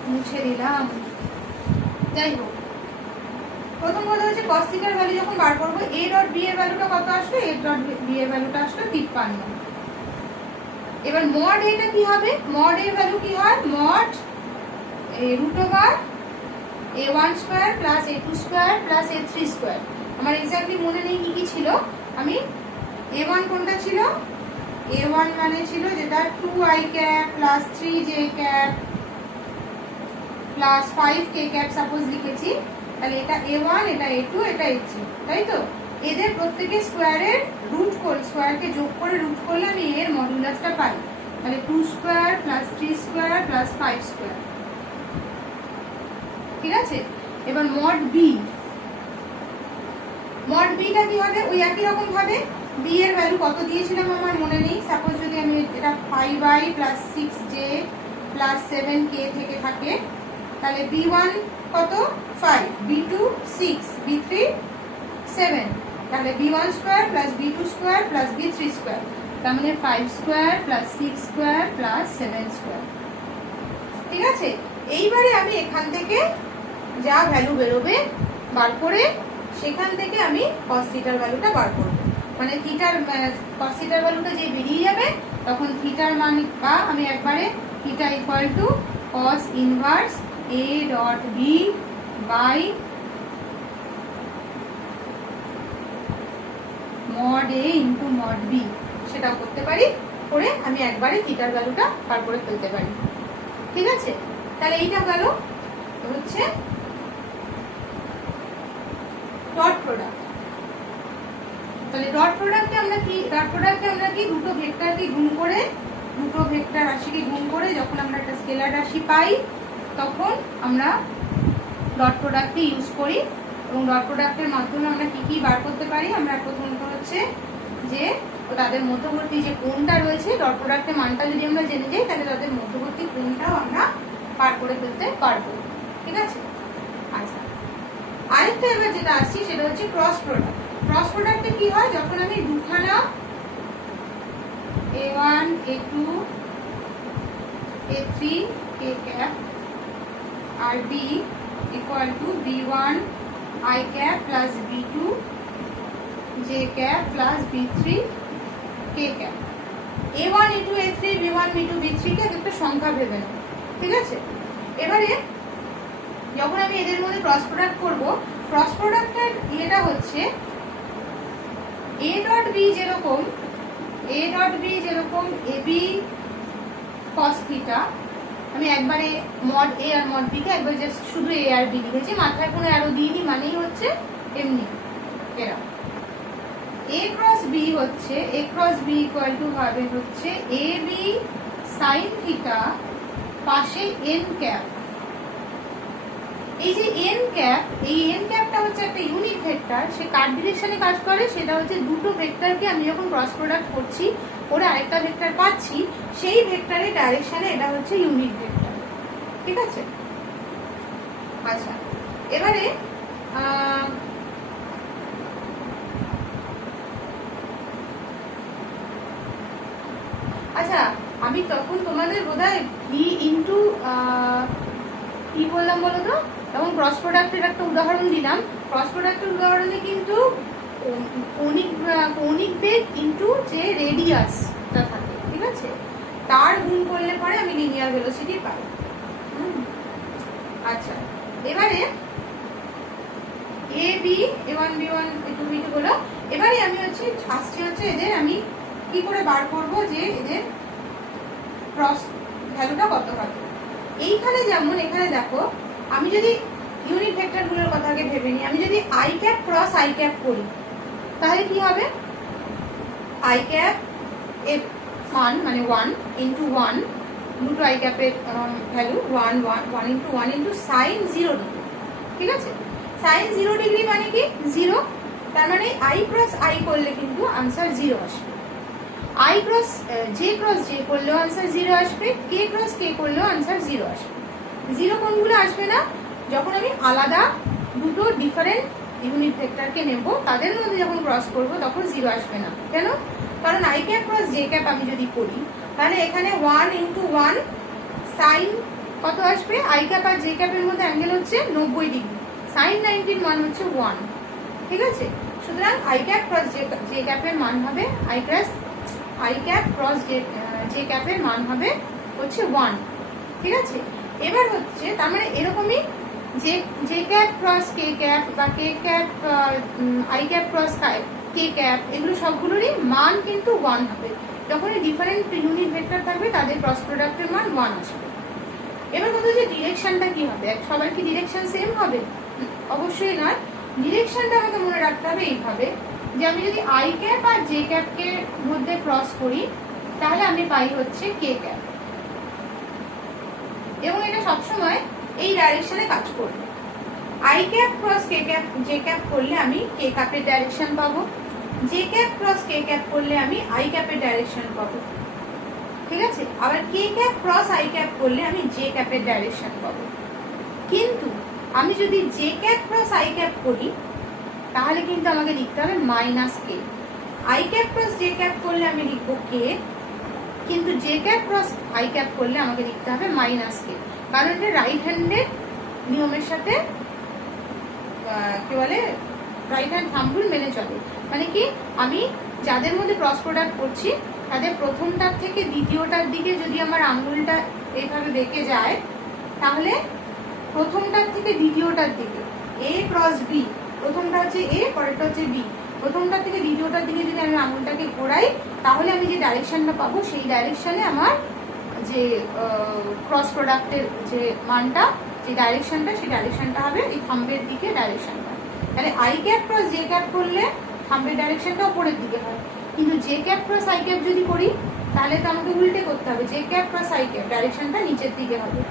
মুছে দিলাম, যাই হোক, প্রথম কথা হচ্ছে cos থিটার ভ্যালু যখন বার করবো, a ডট বি এর ভ্যালুটা কত আসবে? a ডট বি এর ভ্যালুটা আসলো 53। এবার মড এটা কি হবে, মড এর ভ্যালু কি হয়, mod root over a1 square plus a2 square plus a3 square. আমার এক্স্যাক্টলি মনে নেই কি কি ছিল। আমি a1 কোনটা ছিল, a1 মানে ছিল যেটা 2i cap plus 3j cap plus 5k cap suppose লিখেছি, তাহলে এটা a1, এটা a2, এটা a3, তাই তো? এদের প্রত্যেকের স্কয়ারের রুট করে, স্কয়ারকে যোগ করে রুট করলে আমি এর মডুলাসটা পাই। তাহলে 2 square plus 3 square plus 5 square, ঠিক আছে? এবার মড বি, মড বিটা কি হবে, ওই একই রকম ভাবে বি এর ভ্যালু কত দিয়েছিলাম আমার মনে নেই। সাপোজ যদি আমি এটা 5i plus 6j plus 7k থেকে থাকে, তাহলে b1 কত 5, b2 6, b3 7, তাহলে b1 square plus b2 square plus b3 square, তার মানে 5 square plus 6 square plus 7 square, ঠিক আছে? এইবারে আমি এখান থেকে যা ভ্যালু বেরোবে বার করে সেখান থেকে আমি cos থিটার ভ্যালুটা বার করব। মানে থিটার cos থিটার ভ্যালুটা যে বেরিয়ে যাবে তখন থিটার মান, বা আমি একবারে theta equal to cos inverse a dot b by mod a into mod b সেটা করতে পারি, করে আমি একবারে থিটার ভ্যালুটা বার করে ফেলতে পারি, ঠিক আছে? তাহলে এইটা গেল হচ্ছে ডট প্রোডাক্ট। তাহলে ডট প্রোডাক্টে আমরা কি দুটো ভেক্টরকে গুণ করে, দুটো ভেক্টর রাশিকে গুণ করে যখন আমরা একটা স্কেলার রাশি পাই তখন আমরা ডট প্রোডাক্টকে ইউজ করি। এবং ডট প্রোডাক্টের মাধ্যমে আমরা কি কি বার করতে পারি, আমরা প্রথমত হচ্ছে যে তাদের মধ্যবর্তী যে কোণটা রয়েছে, ডট প্রোডাক্টের মানটা যদি আমরা জেনে যাই তাহলে তাদের মধ্যবর্তী কোণটাও আমরা বার করে ফেলতে পারবো, ঠিক আছে? আচ্ছা, আরেকটা এবার যেটা আসছি সেটা হচ্ছে ক্রস প্রোডাক্ট। ক্রস প্রোডাক্টে কি হয়, যখন আমি দুখানা a1 a2 a3 k cap আর b equal to b1 i cap plus b2 j cap plus b3 k cap, a1 a2 a3 b1 b2 b3 কে একটা সংখ্যা ভেবে নেব, ঠিক আছে? এবারে যখন আমি এদের মধ্যে ক্রস প্রোডাক্ট করব, ক্রস প্রোডাক্টের ইয়েটা হচ্ছে a ডট b যেরকম ab cos থিটা, আমি একবারে মড a আর মড b কে একবার জাস্ট শুধু a আর b লিখেছি, মাথায় কোনো অ্যারো দিইনি, মানেই হচ্ছে এমনি এরা। a ক্রস b হচ্ছে a cross b equal to হবে হচ্ছে ab sin থিটা পাশে n ক্যাপ। এই যে n ক্যাপ, এই n ক্যাপটা হচ্ছে একটা ইউনিট ভেক্টর, সে কার ডিরেকশনে কাজ করে, সেটা হচ্ছে দুটো ভেক্টরকে আমি যখন ক্রস প্রোডাক্ট করছি ওরা আরেকটা ভেক্টর পাচ্ছি, সেই ভেক্টরের ডাইরেকশনে এটা হচ্ছে ইউনিট ভেক্টর, ঠিক আছে? আচ্ছা, এবারে আচ্ছা, আমি তখন তোমাদের বোধহয় ভি ইন্টু কি বললাম বলো তো, তখন ক্রস প্রোডাক্টের একটা উদাহরণ দিলাম। ক্রস প্রোডাক্টের উদাহরণে কিন্তু কৌণিক বেগ ইন্টু যে রেডিয়াসটা থাকে, ঠিক আছে, তার গুণ করলে পরে আমি লিনিয়ার ভেলোসিটি পাই। আচ্ছা, এবারে a b a1 b1 a2 b2 হলো। এবারে আমি হচ্ছে আসছি হচ্ছে এদের আমি কি করে বার করব যে এদের ক্রস ভ্যালুটা কত হবে। এইখানে যেমন এখানে দেখো, আমি যদি ইউনিট ভেক্টরগুলোর কথা আগে ভেবে নিই, আমি যদি i cap cross i cap করি তাহলে কি হবে, i ক্যাপ এর মান মানে 1 ইন্টু 1, দুটো i ক্যাপের value 1 1 1 into 1 into sine 0 degree, ঠিক আছে? সাইন 0 ডিগ্রি মানে কি 0, তার মানে i ক্রস i করলে কিন্তু আনসার 0 আসবে। i ক্রস j করলেও আনসার 0 আসবে, k ক্রস k করলেও আনসার 0 আসবে। 0 কোনগুলো আসবে না, যখন আমি আলাদা দুটো ডিফারেন্ট ইউনিট ভেক্টরকে নেব তাদের মধ্যে যখন ক্রস করব তখন 0 আসবে না। কেন? কারণ i cap cross j cap আমি যদি করি তাহলে এখানে 1 ইন্টু 1 সাইন কত আসবে, i ক্যাপ আর j ক্যাপের মধ্যে অ্যাঙ্গেল হচ্ছে 90 ডিগ্রি, সাইন 90 মান হচ্ছে 1, ঠিক আছে? সুতরাং i ক্যাপ ক্রস j ক্যাপের মান হবে i ক্যাপ ক্রস জে ক্যাপের মান হবে হচ্ছে 1, ঠিক আছে। এবার হচ্ছে তার মানে এরকমই যে J cap cross K cap বা K cap I cap cross K cap, এগুলো সবগুলোরই মান কিন্তু 1 হবে। যখনই ডিফারেন্ট ইউনিট ভেক্টর থাকবে তাদের ক্রস প্রোডাক্টের মান 1 আসবে। এবার কথা হচ্ছে ডিরেকশনটা কি হবে, সবার কি ডিরেকশন সেম হবে? অবশ্যই নয়। ডিরেকশনটা আমাকে মনে রাখতে হবে এইভাবে যে আমি যদি আই ক্যাপ আর জে ক্যাপকে মধ্যে ক্রস করি তাহলে আমি পাই হচ্ছে কে ক্যাপ, এবং এটা সবসময় এই ডাইরেকশনে কাজ করবে। I cap cross K cap J cap করলে আমি কে ক্যাপের ডাইরেকশন পাবো, J cap cross K cap করলে আমি আই ক্যাপের ডাইরেকশন পাবো, ঠিক আছে। আবার কে ক্যাপ ক্রস আই ক্যাপ করলে আমি জে ক্যাপের ডাইরেকশন পাবো। কিন্তু আমি যদি J cap cross I cap করি তাহলে কিন্তু আমাকে লিখতে হবে minus K. I cap cross J cap করলে আমি লিখবো কে, কিন্তু J cap cross I cap করলে আমাকে লিখতে হবে মাইনাস কে, কারণ এটা রাইট হ্যান্ডের নিয়মের সাথে কি বলে রাইট হ্যান্ড থাম্ব রুল মেনে চলে। মানে কি, আমি যাদের মধ্যে ক্রস প্রোডাক্ট করছি তাদের প্রথমটার থেকে দ্বিতীয়টার দিকে যদি আমার আঙ্গুলটা এইভাবে বেঁকে যায় তাহলে প্রথমটার থেকে দ্বিতীয়টার দিকে এ ক্রস বি, প্রথমটা হচ্ছে এ পরেরটা হচ্ছে বি, প্রথমটার থেকে দ্বিতীয়টার দিকে যদি আমি আঙুলটাকে ঘোরাই তাহলে আমি যে ডাইরেকশনটা পাবো সেই ডাইরেকশনে আমার যে ক্রস প্রোডাক্টের যে মানটা, যে ডাইরেকশনটা, সেই ডাইরেকশনটা হবে এই থাম্বের দিকে ডাইরেকশনটা। তাহলে I cap cross J cap করলে থাম্বের ডাইরেকশনটা উপরের দিকে হয়, কিন্তু J cap cross I cap যদি করি তাহলে তো আমাকে উল্টে করতে হবে, J cap cross I cap ডাইরেকশনটা নিচের দিকে হবে,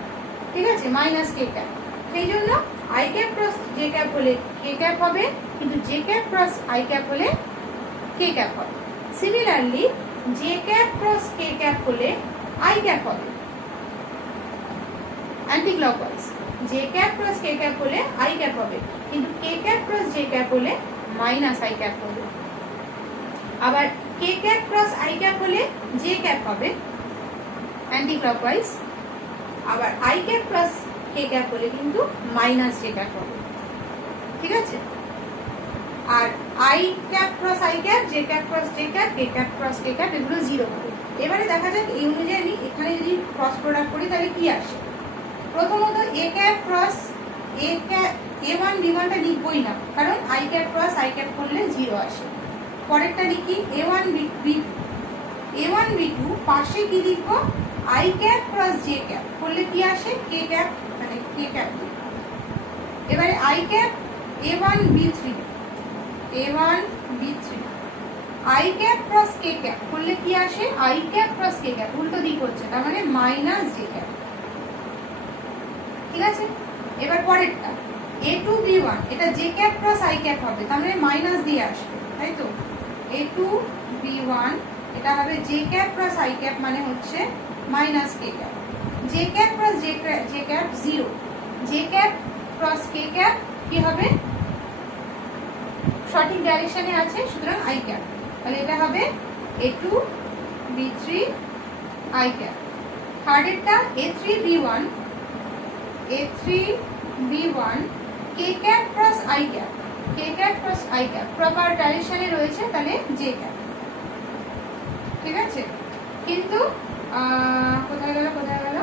ঠিক আছে, মাইনাস কে ক্যাপ। সেই জন্য I cap cross J cap হলে কে ক্যাপ হবে, কিন্তু J cap cross I cap হলে কে ক্যাপ হবে। Similarly J cap cross K cap হলে আই ক্যাপ হবে, anti clockwise. J cap cross K cap হলে আই ক্যাপ হবে, কিন্তু কে ক্যাপ ক্রস জে ক্যাপ হলে মাইনাস আই ক্যাপ হবে। আবার কে ক্যাপ ক্রস আই ক্যাপ হলে জে ক্যাপ হবে, অ্যান্টি ক্লকওয়াইজ। আবার I cap cross K cap হলে কিন্তু মাইনাস জে ক্যাপ হবে, ঠিক আছে। আর I cap cross I cap, J cap cross J cap, K cap cross K cap, এগুলো 0 হবে। এবারে দেখা যাক এই অনুযায়ী আমি এখানে যদি ক্রস প্রোডাক্ট করি তাহলে কি আসে। প্রথমত A cap cross A cap a1 b1 টা লিখবই না, কারণ I cap cross I cap করলে 0 আসে। পরেরটা লিখি a1 b2, পাশে কি লিখবো, I cap cross J cap করলে কি আসে, কে ক্যাপ, মানে কে ক্যাপ। এবারে I cap a1 b3, I cap cross K cap করলে কি আসে, I cap cross K cap, উল্টো দিক হচ্ছে, তার মানে মাইনাস জে ক্যাপ, ঠিক আছে। এবার পরেরটা a2 b1, এটা J cap cross I cap হবে, তার মানে মাইনাস দিয়ে আসবে, তাই তো। a2 b1 এটা হবে J cap cross I cap, মানে হচ্ছে minus K cap. J cap cross J cap 0, J cap cross K cap কি হবে, সঠিক ডাইরেকশনে আছে, সুতরাং আই ক্যাপ, তাহলে এটা হবে a2 b3 আই ক্যাপ। থার্ডেরটা a3 b1, K cap cross I cap, K cap cross I cap proper ডাইরেকশনে রয়েছে, তাহলে জে ক্যাপ, ঠিক আছে। কিন্তু কোথায় গেল,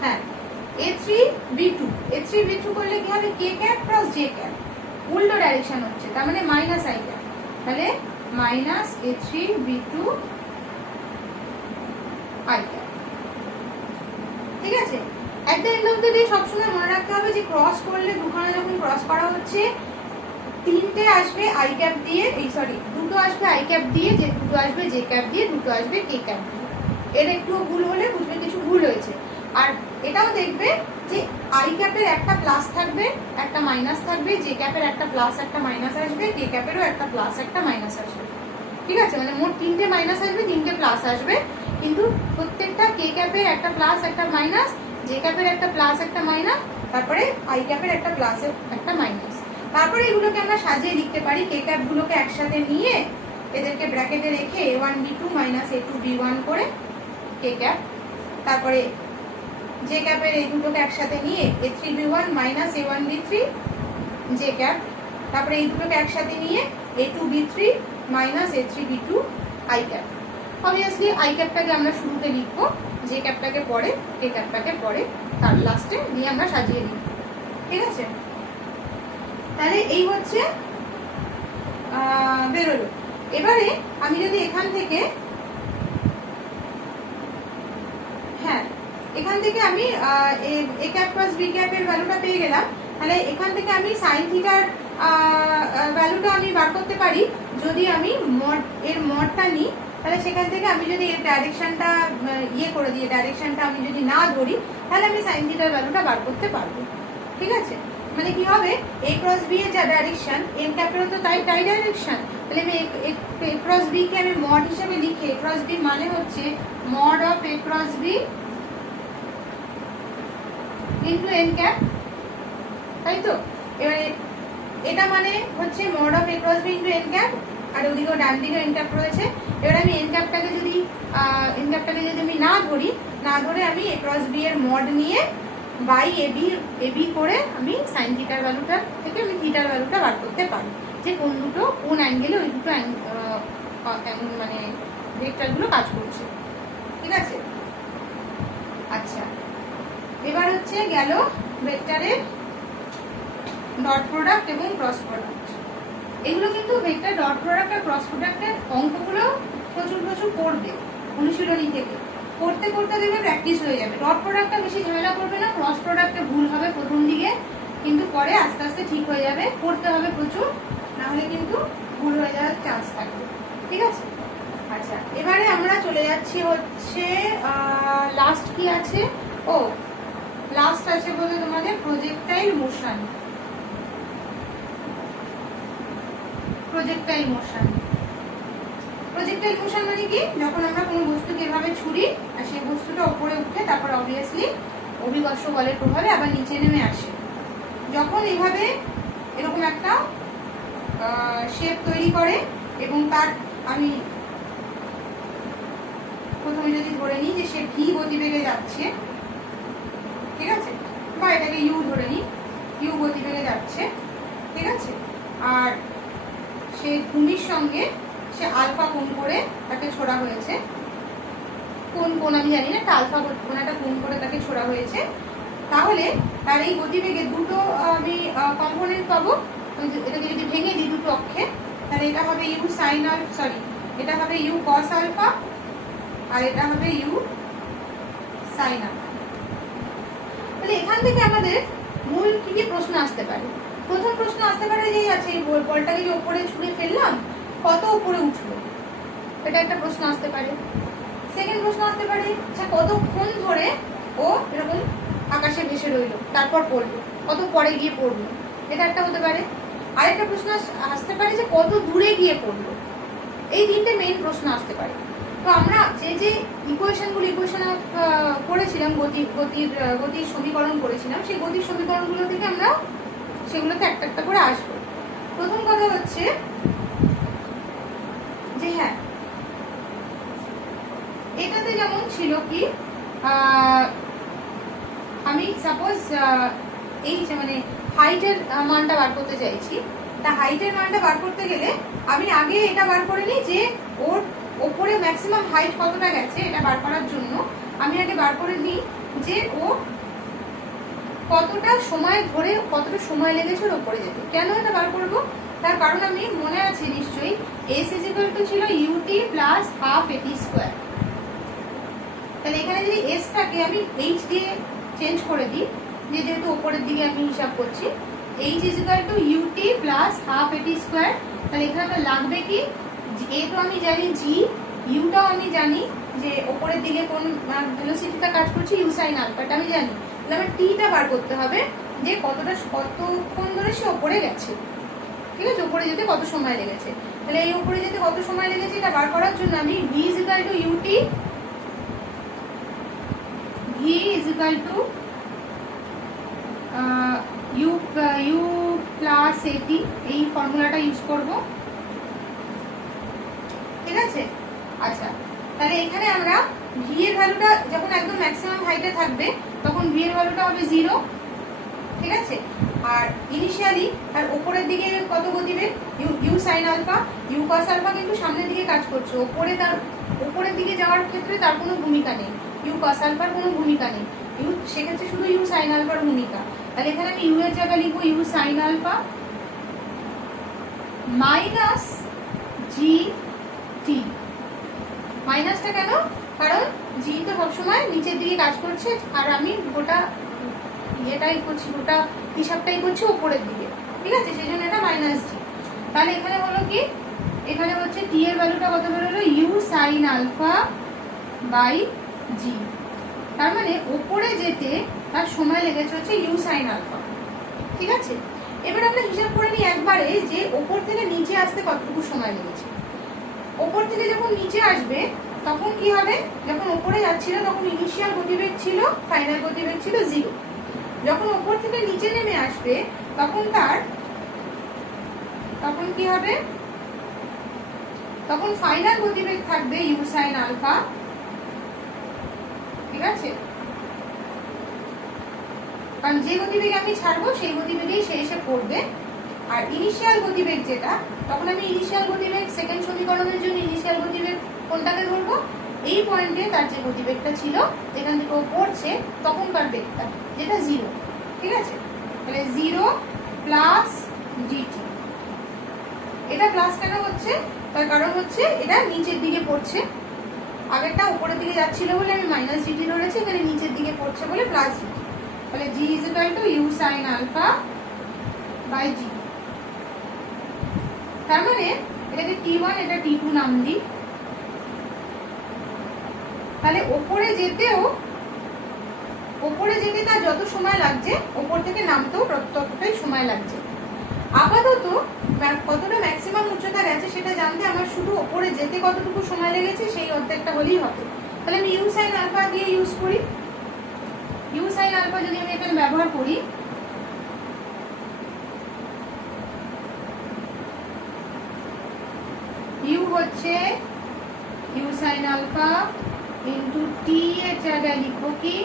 হ্যাঁ a3 b2 করলে কি হবে, কে ক্যাপ ক্রস জে ক্যাপ, উল্টো ডাইরেকশন হচ্ছে, তার মানে মাইনাস আই ক্যাপ, তাহলে minus a3 b2 I cap, ঠিক আছে। At the end of the day সবসময় মনে রাখতে হবে যে ক্রস করলে, দুখানে যখন ক্রস করা হচ্ছে, তিনটে আসবে আই ক্যাপ দিয়ে, দুটো আসবে আই ক্যাপ দিয়ে, যে দুটো আসবে জে ক্যাপ দিয়ে, দুটো আসবে কে ক্যাপ দিয়ে। এর একটু ভুল হলে বুঝবে কিছু ভুল হয়েছে। আর এটাও দেখবে যে আই ক্যাপের একটা প্লাস থাকবে, একটা মাইনাস থাকবে, জে ক্যাপের একটা প্লাস একটা মাইনাস আসবে, কে ক্যাপেরও একটা প্লাস একটা মাইনাস আসবে, ঠিক আছে। মানে মোট 3টে মাইনাস আসবে, 3টে প্লাস আসবে, কিন্তু প্রত্যেকটা কে ক্যাপের একটা প্লাস একটা মাইনাস, জে ক্যাপের একটা প্লাস একটা মাইনাস, তারপরে আই ক্যাপের একটা প্লাস একটা মাইনাস। তারপরে এগুলোকে আমরা সাজিয়ে লিখতে পারি, কে ক্যাপ গুলোকে একসাথে নিয়ে এদেরকে ব্র্যাকেটে রেখে a1 b2 minus a2 b1 করে কে ক্যাপ, তারপরে জে ক্যাপের এই দুটোকে একসাথে নিয়ে a3 b1 minus a1 b3 J cap, তারপরে এই দুটোকে একসাথে নিয়ে a2 b3 minus a3 b2 I cap. Obviously I ক্যাপটাকে আমরা শুরুতে লিখবো, যে ক্যাপটাকে পরে এই ক্যাপটাকে পরে, তার লাস্টে দিয়ে আমরা সাজিয়ে দিই। ঠিক আছে, তাহলে এই হচ্ছে বেরোলো। এবারে আমি যদি এখান থেকে, হ্যাঁ এখান থেকে আমি এ ক্যাপ প্লাস বি ক্যাপের ভ্যালুটা পেয়ে গেলাম, তাহলে এখান থেকে আমি সাইন থিটার ভ্যালুটা আমি বার করতে পারি। যদি আমি এর মডটা নিই, তাহলে সেখান থেকে আমি যদি এর ডাইরেকশনটা ইয়ে করে দিই, ডাইরেকশনটা আমি যদি না ধরি, তাহলে আমি সাইন থিটার ভ্যালুটা বার করতে পারবো। ঠিক আছে, মানে কি হবে, এ ক্রস বি এর যা ডাইরেকশন, এন ক্যাপেরও তো তাই ডাইরেকশন, তাহলে আমি এ ক্রস বি কে আমি মড হিসেবে লিখে, এ ক্রস বি মানে হচ্ছে mod of A cross B into N cap, তাই তো। এবারে এটা মানে হচ্ছে mod of A cross B into N cap, আর ওদিকেও ডান দিকে এন ক্যাপ রয়েছে। এবার আমি এন ক্যাপটাকে যদি আমি না ধরে আমি এ ক্রস বি এর মড নিয়ে বাই এবি করে আমি সাইন থিটার ভ্যালুটা থেকে আমি থিটার ভ্যালুটা বার করতে পারি, যে কোন অ্যাঙ্গেলে ওই দুটো মানে ভেক্টরগুলো কাজ করছে। ঠিক আছে, আচ্ছা এবার হচ্ছে গেল ভেক্টরের ডট প্রোডাক্ট এবং ক্রস প্রোডাক্ট। এগুলো কিন্তু ভেক্টর ডট প্রোডাক্ট আর ক্রস প্রোডাক্টের অঙ্কগুলো প্রচুর পড়বে অনুশীলনী থেকে, করতে দেখবে প্র্যাকটিস হয়ে যাবে। ডট প্রোডাক্টটা বেশি ঝামেলা করবে না, ক্রস প্রোডাক্টে ভুল হবে প্রথম দিকে, কিন্তু পরে আস্তে আস্তে ঠিক হয়ে যাবে। পড়তে হবে প্রচুর, না হলে কিন্তু ভুল হয়ে যাওয়ার চান্স থাকবে। ঠিক আছে, আচ্ছা এবারে আমরা চলে যাচ্ছি হচ্ছে লাস্ট কি আছে, ও লাস্ট আছে বলে তোমাদের প্রজেক্টাইল মোশন। প্রজেক্টাইল মোশন মানে কি, যখন আমরা কোনো বস্তুকে এভাবে ছুড়ি আর সেই বস্তুটা উপরে উঠে তারপর অবভিয়াসলি অভিকর্ষ বলের প্রভাবে আবার নিচে নেমে আসে। যখন এইভাবে এরকম একটা শেপ তৈরি করে এবং তার আমি প্রথমে যদি ধরে নিই যে সে ভি গতিবেগে যাচ্ছে, ঠিক আছে, বা এটাকে ইউ ধরে নিই, ইউ গতিবেগে যাচ্ছে। ঠিক আছে, আর সে ভূমির সঙ্গে সে আলফা কোণ করে তাকে ছোড়া হয়েছে, কোন আমি জানি না, একটা আলফা কোণ একটা কোণ করে তাকে ছোড়া হয়েছে। তাহলে তার এই গতিবেগে দুটো আমি কম্পোনেন্ট পাবো। এটাকে যদি ভেঙে দিই দুটো অক্ষে, তাহলে এটা হবে ইউ সাইন আলফা, সরি এটা হবে ইউ কস আলফা, আর এটা হবে ইউ সাইন আলফা। তাহলে এখান থেকে আমাদের মূল কি কি প্রশ্ন আসতে পারে? প্রথম প্রশ্ন আসতে পারে যে আছে এই বলটাকে যে উপরে ছুঁড়ে ফেললাম কত উপরে উঠলো, এটা একটা প্রশ্ন আসতে পারে। সেকেন্ড প্রশ্ন আসতে পারে আচ্ছা কতক্ষণ ধরে ও এরকম আকাশে ভেসে রইলো তারপর পড়লো, কত পরে গিয়ে পড়লো, এটা একটা হতে পারে। আরেকটা প্রশ্ন আসতে পারে যে কত দূরে গিয়ে পড়লো। এই তিনটে মেইন প্রশ্ন আসতে পারে। তো আমরা যে ইকুয়েশন করেছিলাম, গতির সমীকরণ করেছিলাম, সেই গতির সমীকরণগুলো থেকে আমরা সেগুলোতে একটা একটা করে আসবো। প্রথম কথা হচ্ছে যে হ্যাঁ এটাতে যেমন ছিল কি আমি সাপোজ এই মানে হাইটের মানটা বার করতে চাইছি, তা হাইটের মানটা বার করতে গেলে আমি আগে এটা বার করে নিই যে ওর ওপরে ম্যাক্সিমাম হাইট কতটা গেছে। এটা বার করার জন্য আমি আগে বার করে নিই যে ও কতটা সময় লেগেছে ওর ওপরে যেতে। কেন এটা বার করবো? তার কারণ আমি মনে আছে নিশ্চয়ই এস ইজিক্যাল টু ছিল UT plus half AT square. তাহলে এখানে যদি এস থাকে আমি এইচ দিয়ে চেঞ্জ করে দিই, যেহেতু ওপরের দিকে আমি হিসাব করছি, H is equal to UT plus half AT square. তাহলে এখানে তো লাগবে কি, এ তো আমি জানি জি, ইউটাও আমি জানি যে ওপরের দিকে কোন ভেলোসিটিটা কাজ করছে, ইউ সাইন আলফাটা আমি জানি। তাহলে আমার টিটা বার করতে হবে যে কতক্ষণ ধরে সে ওপরে গেছে। ঠিক আছে, ওপরে যেতে কত সময় লেগেছে। তাহলে এই ওপরে যেতে কত সময় লেগেছে এটা বার করার জন্য আমি V is equal to UT, V is equal to U plus AT, এই ফর্মুলাটা ইউজ করব। ঠিক আছে, আচ্ছা তাহলে এখানে আমরা ভি এর ভ্যালুটা যখন একদম ম্যাক্সিমাম হাইটে থাকবে তখন ভি এর ভ্যালুটা হবে 0। ঠিক আছে, আর ইনিশিয়ালি তার উপরের দিকে কত গতিবেগ, U sine alpha, U cos alpha কিন্তু সামনের দিকে কাজ করছে, ওপরে তার উপরের দিকে যাওয়ার ক্ষেত্রে তার কোনো ভূমিকা নেই, ইউ কস আলফার কোনো ভূমিকা নেই, ইউ সেক্ষেত্রে শুধু ইউ সাইন আলফার ভূমিকা। তাহলে এখানে আমি ইউ এর জায়গায় লিখবো ইউ সাইন আলফা মাইনাস জি টি। মাইনাসটা কেন? কারণ জি তো সবসময় নিচের দিকে কাজ করছে, আর আমি গোটা এটাই করছি, গোটা হিসাবটাই করছি উপরের দিকে, ঠিক আছে, সেই জন্য এটা মাইনাস জি। তাহলে এখানে হলো কি, এখানে হচ্ছে টি এর ভ্যালুটা কত বেরোলো, U sine alpha by G. তার মানে ওপরে যেতে তার সময় লেগেছে হচ্ছে ইউ সাইন আলফা, ঠিক আছে। এবার আমরা হিসাব করে নিই একবারে যে ওপর থেকে নিচে আসতে কতটুকু সময় লেগেছে। ওপর থেকে যখন নিচে আসবে তখন কি হবে, যখন ওপরে যাচ্ছিল তখন ইনিশিয়াল গতিবেগ ছিল, ফাইনাল গতিবেগ ছিল 0। যখন ওপর থেকে নিচে নেমে আসবে তখন কি হবে, তখন ফাইনাল গতিবেগ থাকবে ইউ সাইন আলফা, ঠিক আছে। কারণ যে গতিবেগ আমি ছাড়বো সেই গতিবেগেই সে এসে পড়বে। আর ইনিশিয়াল গতিবেগ যেটা, তখন আমি ইনিশিয়াল গতিবেগ সেকেন্ড সমীকরণের জন্য ইনিশিয়াল গতিবেগ কোনটাকে ধরবো, এই পয়েন্টে তার যে গতিবেগটা ছিল যেখান থেকে ও পড়ছে তখনকার বেগটা, যেটা 0, ঠিক আছে। তাহলে 0 প্লাস জিটি। এটা প্লাস কেন হচ্ছে, তার কারণ হচ্ছে এটা নিচের দিকে পড়ছে, আগেরটা উপরের দিকে যাচ্ছিল বলে আমি মাইনাস জিটি ধরেছি, এখানে নিচের দিকে পড়ছে বলে প্লাস জিটি। তাহলে G is equal to U sine alpha by G. তার মানে এটাকে T1 এটা T2 নাম দিই। তাহলে ওপরে যেতে তার যত সময় লাগছে ওপর থেকে নামতেও ততটাই সময় লাগছে। আপাতত কতটা ম্যাক্সিমাম উচ্চতা গেছে সেটা জানতে আমার শুধু ওপরে যেতে কতটুকু সময় লেগেছে সেই অর্ধেকটা হলেই হবে। তাহলে আমি ইউ সাইন আলফা দিয়ে ইউজ করি। ইউ সাইন আলফা যদি আমি এখানে ব্যবহার করি, ইউ হচ্ছে U sine alpha into T এর জায়গায় লিখবো কি,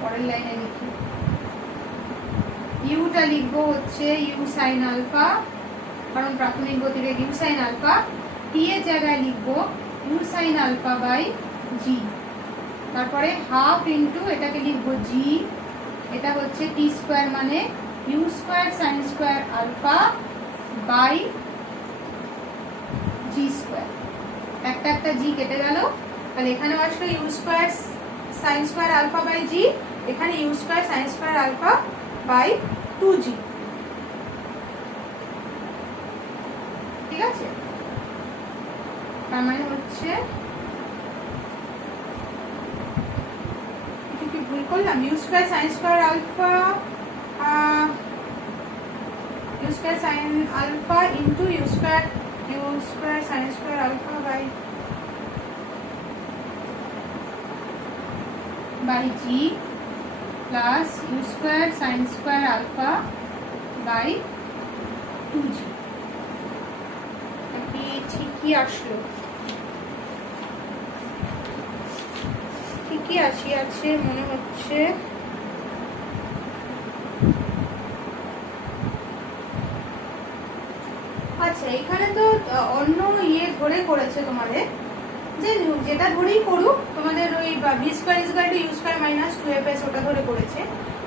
পরের লাইনে লিখি, ইউটা লিখবো হচ্ছে ইউ সাইন আলফা, কারণ প্রাথমিক গতিবেগ ইউ সাইন আলফা। টি এর জায়গায় লিখবো U sine alpha by G. তারপরে হাফ ইন্টু এটাকে লিখবো জি, এটা হচ্ছে টি স্কোয়ার মানে U square sine square alpha by G square. একটা জি কেটে গেল, তাহলে এখানে আসলো U square sine square alpha by G, এখানে U square sine square alpha by 2g, ঠিক আছে। তার মানে হচ্ছে কি ভুল করলাম, U square sine square alpha, U square sine alpha into U square sine square alpha by G plus you square sine square alpha by 2g। ঠিকই আসলো, ঠিকই আছে মনে হচ্ছে। আচ্ছা, এখানে তো অন্য ধরে করেছে তোমাদের, যে যেটা ধরেই করুক তোমাদের ওই B square is equal to U square minus 2fs ওটা ধরে করেছে।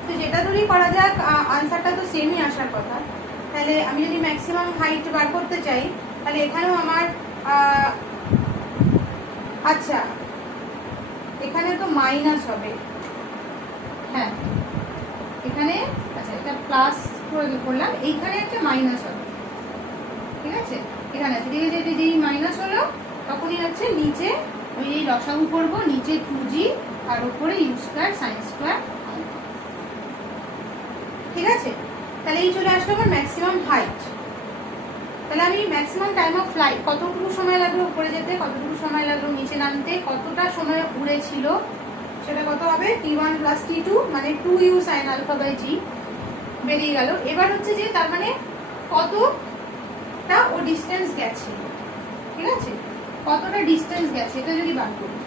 তো যেটা ধরেই করা যাক, আনসারটা তো সেমই আসার কথা। তাহলে আমি যদি ম্যাক্সিমাম হাইট বার করতে চাই তাহলে এখানেও আমার আচ্ছা এখানে তো মাইনাস হবে, হ্যাঁ এখানে, আচ্ছা এটা প্লাস করে করলাম, এইখানে একটা মাইনাস হবে, ঠিক আছে। এখানে আছে যেই মাইনাস হলো তখনই হচ্ছে নিচে ওই এই লসাগু করবো, নিচে 2g আর উপরে ইউ স্কোয়ার সাইন স্কোয়ার, ঠিক আছে। তাহলে এই চলে আসলো আমার ম্যাক্সিমাম হাইট। তাহলে আমি ম্যাক্সিমাম টাইম অফ ফ্লাইট, কতটুকু সময় লাগলো উপরে যেতে, কতটুকু সময় লাগলো নিচে নামতে, কতটা সময় উড়েছিল, সেটা কত হবে T1 প্লাস T2 মানে 2u sign alpha by G বেরিয়ে গেল। এবার হচ্ছে যে তার মানে কতটা ও ডিস্টেন্স গেছে, ঠিক আছে, কতটা ডিস্টেন্স গেছে এটা যদি বার করি,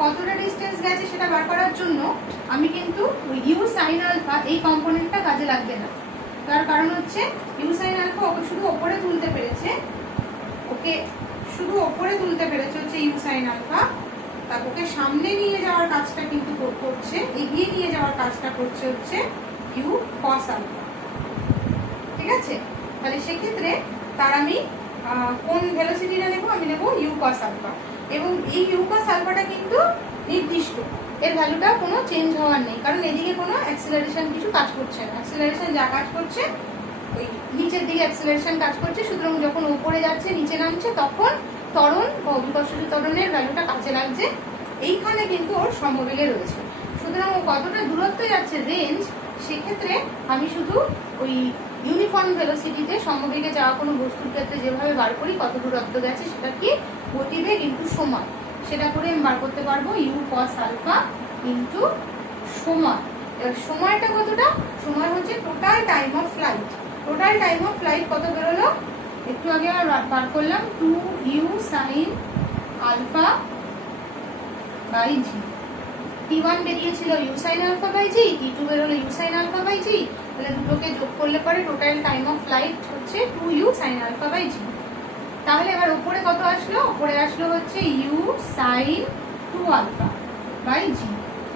কতটা ডিস্টেন্স গেছে সেটা বার করার জন্য আমি কিন্তু ইউ সাইন আলফা এই কম্পোনেন্টটা কাজে লাগবে না, তার কারণ হচ্ছে ইউ সাইন আলফা ওকে শুধু ওপরে তুলতে পেরেছে, ওকে শুধু ওপরে তুলতে পেরেছে হচ্ছে ইউ সাইন আলফা, তার ওকে সামনে নিয়ে যাওয়ার কাজটা কিন্তু করছে, এগিয়ে নিয়ে যাওয়ার কাজটা করছে হচ্ছে ইউ কস আলফা। ঠিক আছে, তাহলে সেক্ষেত্রে তার আমি কোন ভেলোসিটিটা নেব, আমি নেব ইউ কস আলফা। এবং এই ইউ কস আলফাটা কিন্তু নির্দিষ্ট, এর ভ্যালুটা কোনো চেঞ্জ হওয়ার নেই, কারণ এদিকে কোনো অ্যাক্সিলারেশন কিছু কাজ করছে না। অ্যাক্সিলারেশন যা কাজ করছে ওই নিচের দিকে অ্যাক্সিলারেশন কাজ করছে, সুতরাং যখন উপরে যাচ্ছে নিচে নামছে তখন ত্বরণ বা অভিকর্ষজ ত্বরণের ভ্যালুটা কাছে লাগছে, এইখানে কিন্তু ওর সমবেগে রয়েছে। সুতরাং ও কতটা দূরত্বে যাচ্ছে রেঞ্জ, সেক্ষেত্রে আমি শুধু ওই ইউনিফর্ম ভেলোসিটিতে সমবেগে যাওয়া কোনো বস্তুর ক্ষেত্রে যেভাবে বার করি কত দূরত্ব গেছে সেটা কি গতিবেগ ইন্টু সময়, সেটা করে আমি বার করতে পারবো ইউ কস আলফা ইন্টু সময়। এবার সময়টা কতটা, সময় হচ্ছে total time of flight. Total time of flight কত বেরোলো, একটু আগে আমরা বার করলাম 2 U sine alpha by G. T1 বেরিয়েছিল U sine alpha by G, T2 বেরোলো U sine alpha by G, তাহলে দুটোকে যোগ করলে পরে টোটাল টাইম অফ ফ্লাইট হচ্ছে 2 U sine alpha by G. তাহলে এবার উপরে কত আসলো, উপরে আসলো হচ্ছে U sine 2 alpha by G.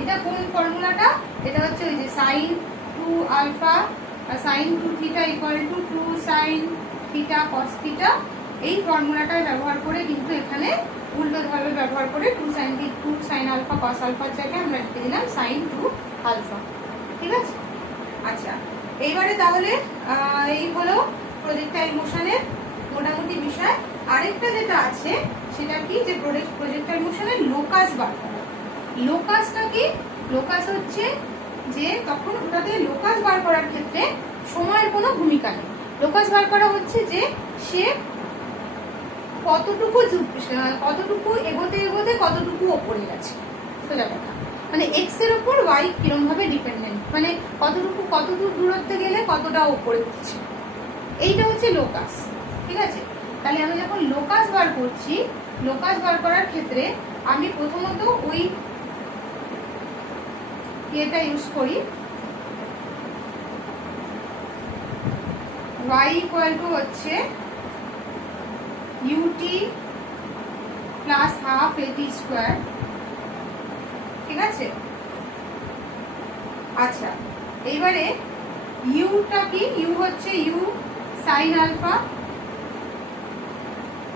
এটা কোন ফর্মুলাটা, এটা হচ্ছে ওই যে sine 2 alpha sine 2 theta equal to 2 sine theta cos theta, এই ফর্মুলাটা ব্যবহার করে কিন্তু এখানে উল্টোভাবে ব্যবহার করে 2 সাইন আলফা কস আলফার জায়গায় আমরা লিখে দিলাম সাইন 2 আলফা। ঠিক আছে, আচ্ছা এইবারে তাহলে এই হলো প্রজেক্টাইল মোশনের মোটামুটি বিষয়। আরেকটা যেটা আছে সেটা কি, যে প্রজেক্টাইল মোশনের লোকাস বার করা। লোকাসটা কি, লোকাস হচ্ছে যে তখন ওটাতে লোকাস বার করার ক্ষেত্রে সময়ের কোনো ভূমিকা নেই। লোকাস বার করা হচ্ছে যে সে কতটুকু এগোতে এগোতে কতটুকু ওপরে গেছে, সোজা কথা, মানে এক্স এর উপর ওয়াই কিরম ভাবে ডিপেন্ডেন্ট, মানে কতদূর দূরত্বে গেলে কতটা ওপরে উঠছে, এইটা হচ্ছে লোকাস। ঠিক আছে, তাহলে আমি যখন লোকাস বার করছি, লোকাস বার করার ক্ষেত্রে আমি প্রথমত ওই এটা ইউজ করি, y ইকুয়াল টু হচ্ছে ut plus half at square. ঠিক আছে, আচ্ছা এইবারে ইউটা কি, ইউ হচ্ছে ইউ সাইন আলফা।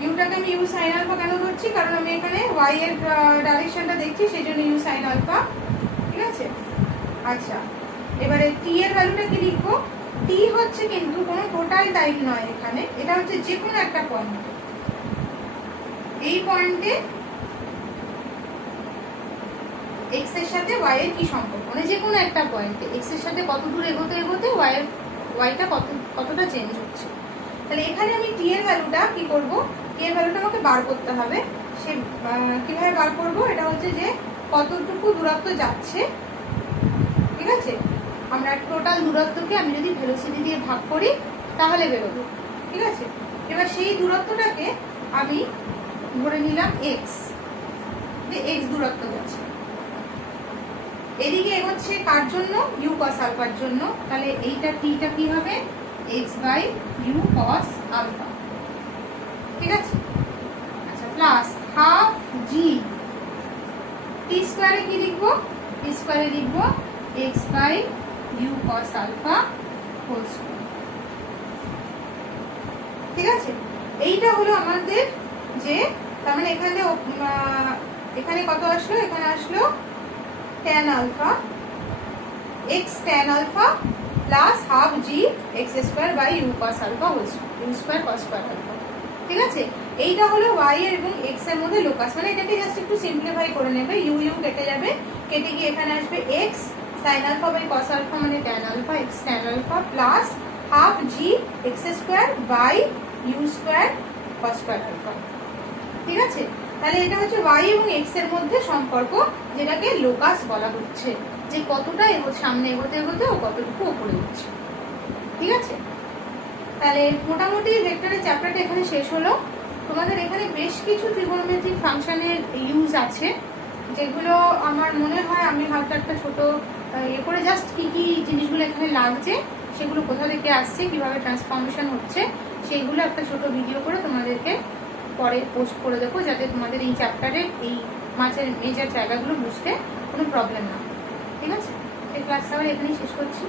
ইউটাকে আমি ইউ সাইন আলফা কেন ধরছি, কারণ আমি এখানে y এর ডাইরেকশনটা দেখছি, সেই জন্য ইউ সাইন আলফা। ঠিক আছে, আচ্ছা এবারে টি এর ভ্যালুটা কি লিখবো, টি হচ্ছে কিন্তু কোনো টোটাল টাইম নয় এখানে, এটা হচ্ছে যে কোনো একটা পয়েন্ট। এই পয়েন্টে এক্স এর সাথে ওয়াই এর কি সম্পর্ক, মানে যে কোনো একটা পয়েন্টে এক্স এর সাথে কত দূর এগোতে এগোতে ওয়াইটা কতটা চেঞ্জ হচ্ছে। তাহলে এখানে আমি টি এর ভ্যালুটা কি করব, টি এর ভ্যালুটা আমাকে বার করতে হবে। সে কিভাবে বার করব, এটা হচ্ছে যে কতটুকু দূরত্ব যাচ্ছে। ঠিক আছে, আমরা টোটাল দূরত্বকে আমি যদি ভেলোসিটি দিয়ে ভাগ করি তাহলে বেরোবে। ঠিক আছে, এবার সেই দূরত্বটাকে আমি ধরে নিলাম এক্স, যে এক্স দূরত্ব যাচ্ছে, এদিকে এগোচ্ছে কার জন্য, ইউ কস আলফার জন্য। তাহলে এইটা টিটা কি হবে, X by U cos alpha. ঠিক আছে, আচ্ছা প্লাস হাফ জি, টি স্কোয়ারে কি লিখবো, টি স্কোয়ারে লিখবো X by U cos alpha whole square. ঠিক আছে, এইটা হলো আমাদের যে, তার মানে এখানে কত আসলো, এখানে আসলো tan alpha X tan alpha plus half G X square by U cos alpha whole square, U square cos square alpha. ঠিক আছে, এইটা হলো ওয়াই এর এবং এক্স এর মধ্যে লোকাস, মানে এটাকে জাস্ট একটু সিম্পলিফাই করে নেবে, ইউ ইউ কেটে যাবে, কেটে গিয়ে এখানে আসবে X sine alpha by cos alpha মানে tan alpha X tan alpha plus half G X square by U square cos square alpha. ঠিক আছে, তাহলে এটা হচ্ছে y এবং x এর মধ্যে সম্পর্ক, যেটাকে লোকাস বলা হচ্ছে, যে কতটা সামনে এগোতে এগোতে ও কতটুকু উপরে উঠছে। ঠিক আছে, তাহলে মোটামুটি ভেক্টরের চ্যাপ্টারটা এখানে শেষ হলো। তোমাদের এখানে বেশ কিছু ত্রিগোনোমেট্রিক ফাংশনের ইউজ আছে, যেগুলো আমার মনে হয় আমি হয়তো একটা ছোট করে জাস্ট কি কি জিনিসগুলো এখানে লাগছে সেগুলো কোথা থেকে আসছে, কিভাবে ট্রান্সফরমেশন হচ্ছে, সেইগুলো একটা ছোট ভিডিও করে তোমাদেরকে পরে পোস্ট করে দেবো, যাতে তোমাদের এই চ্যাপ্টারের এই মাছের মেজার জায়গাগুলো বুঝতে কোনো প্রবলেম না। ঠিক আছে, এই ক্লাসটা আবার এখানেই শেষ করছি।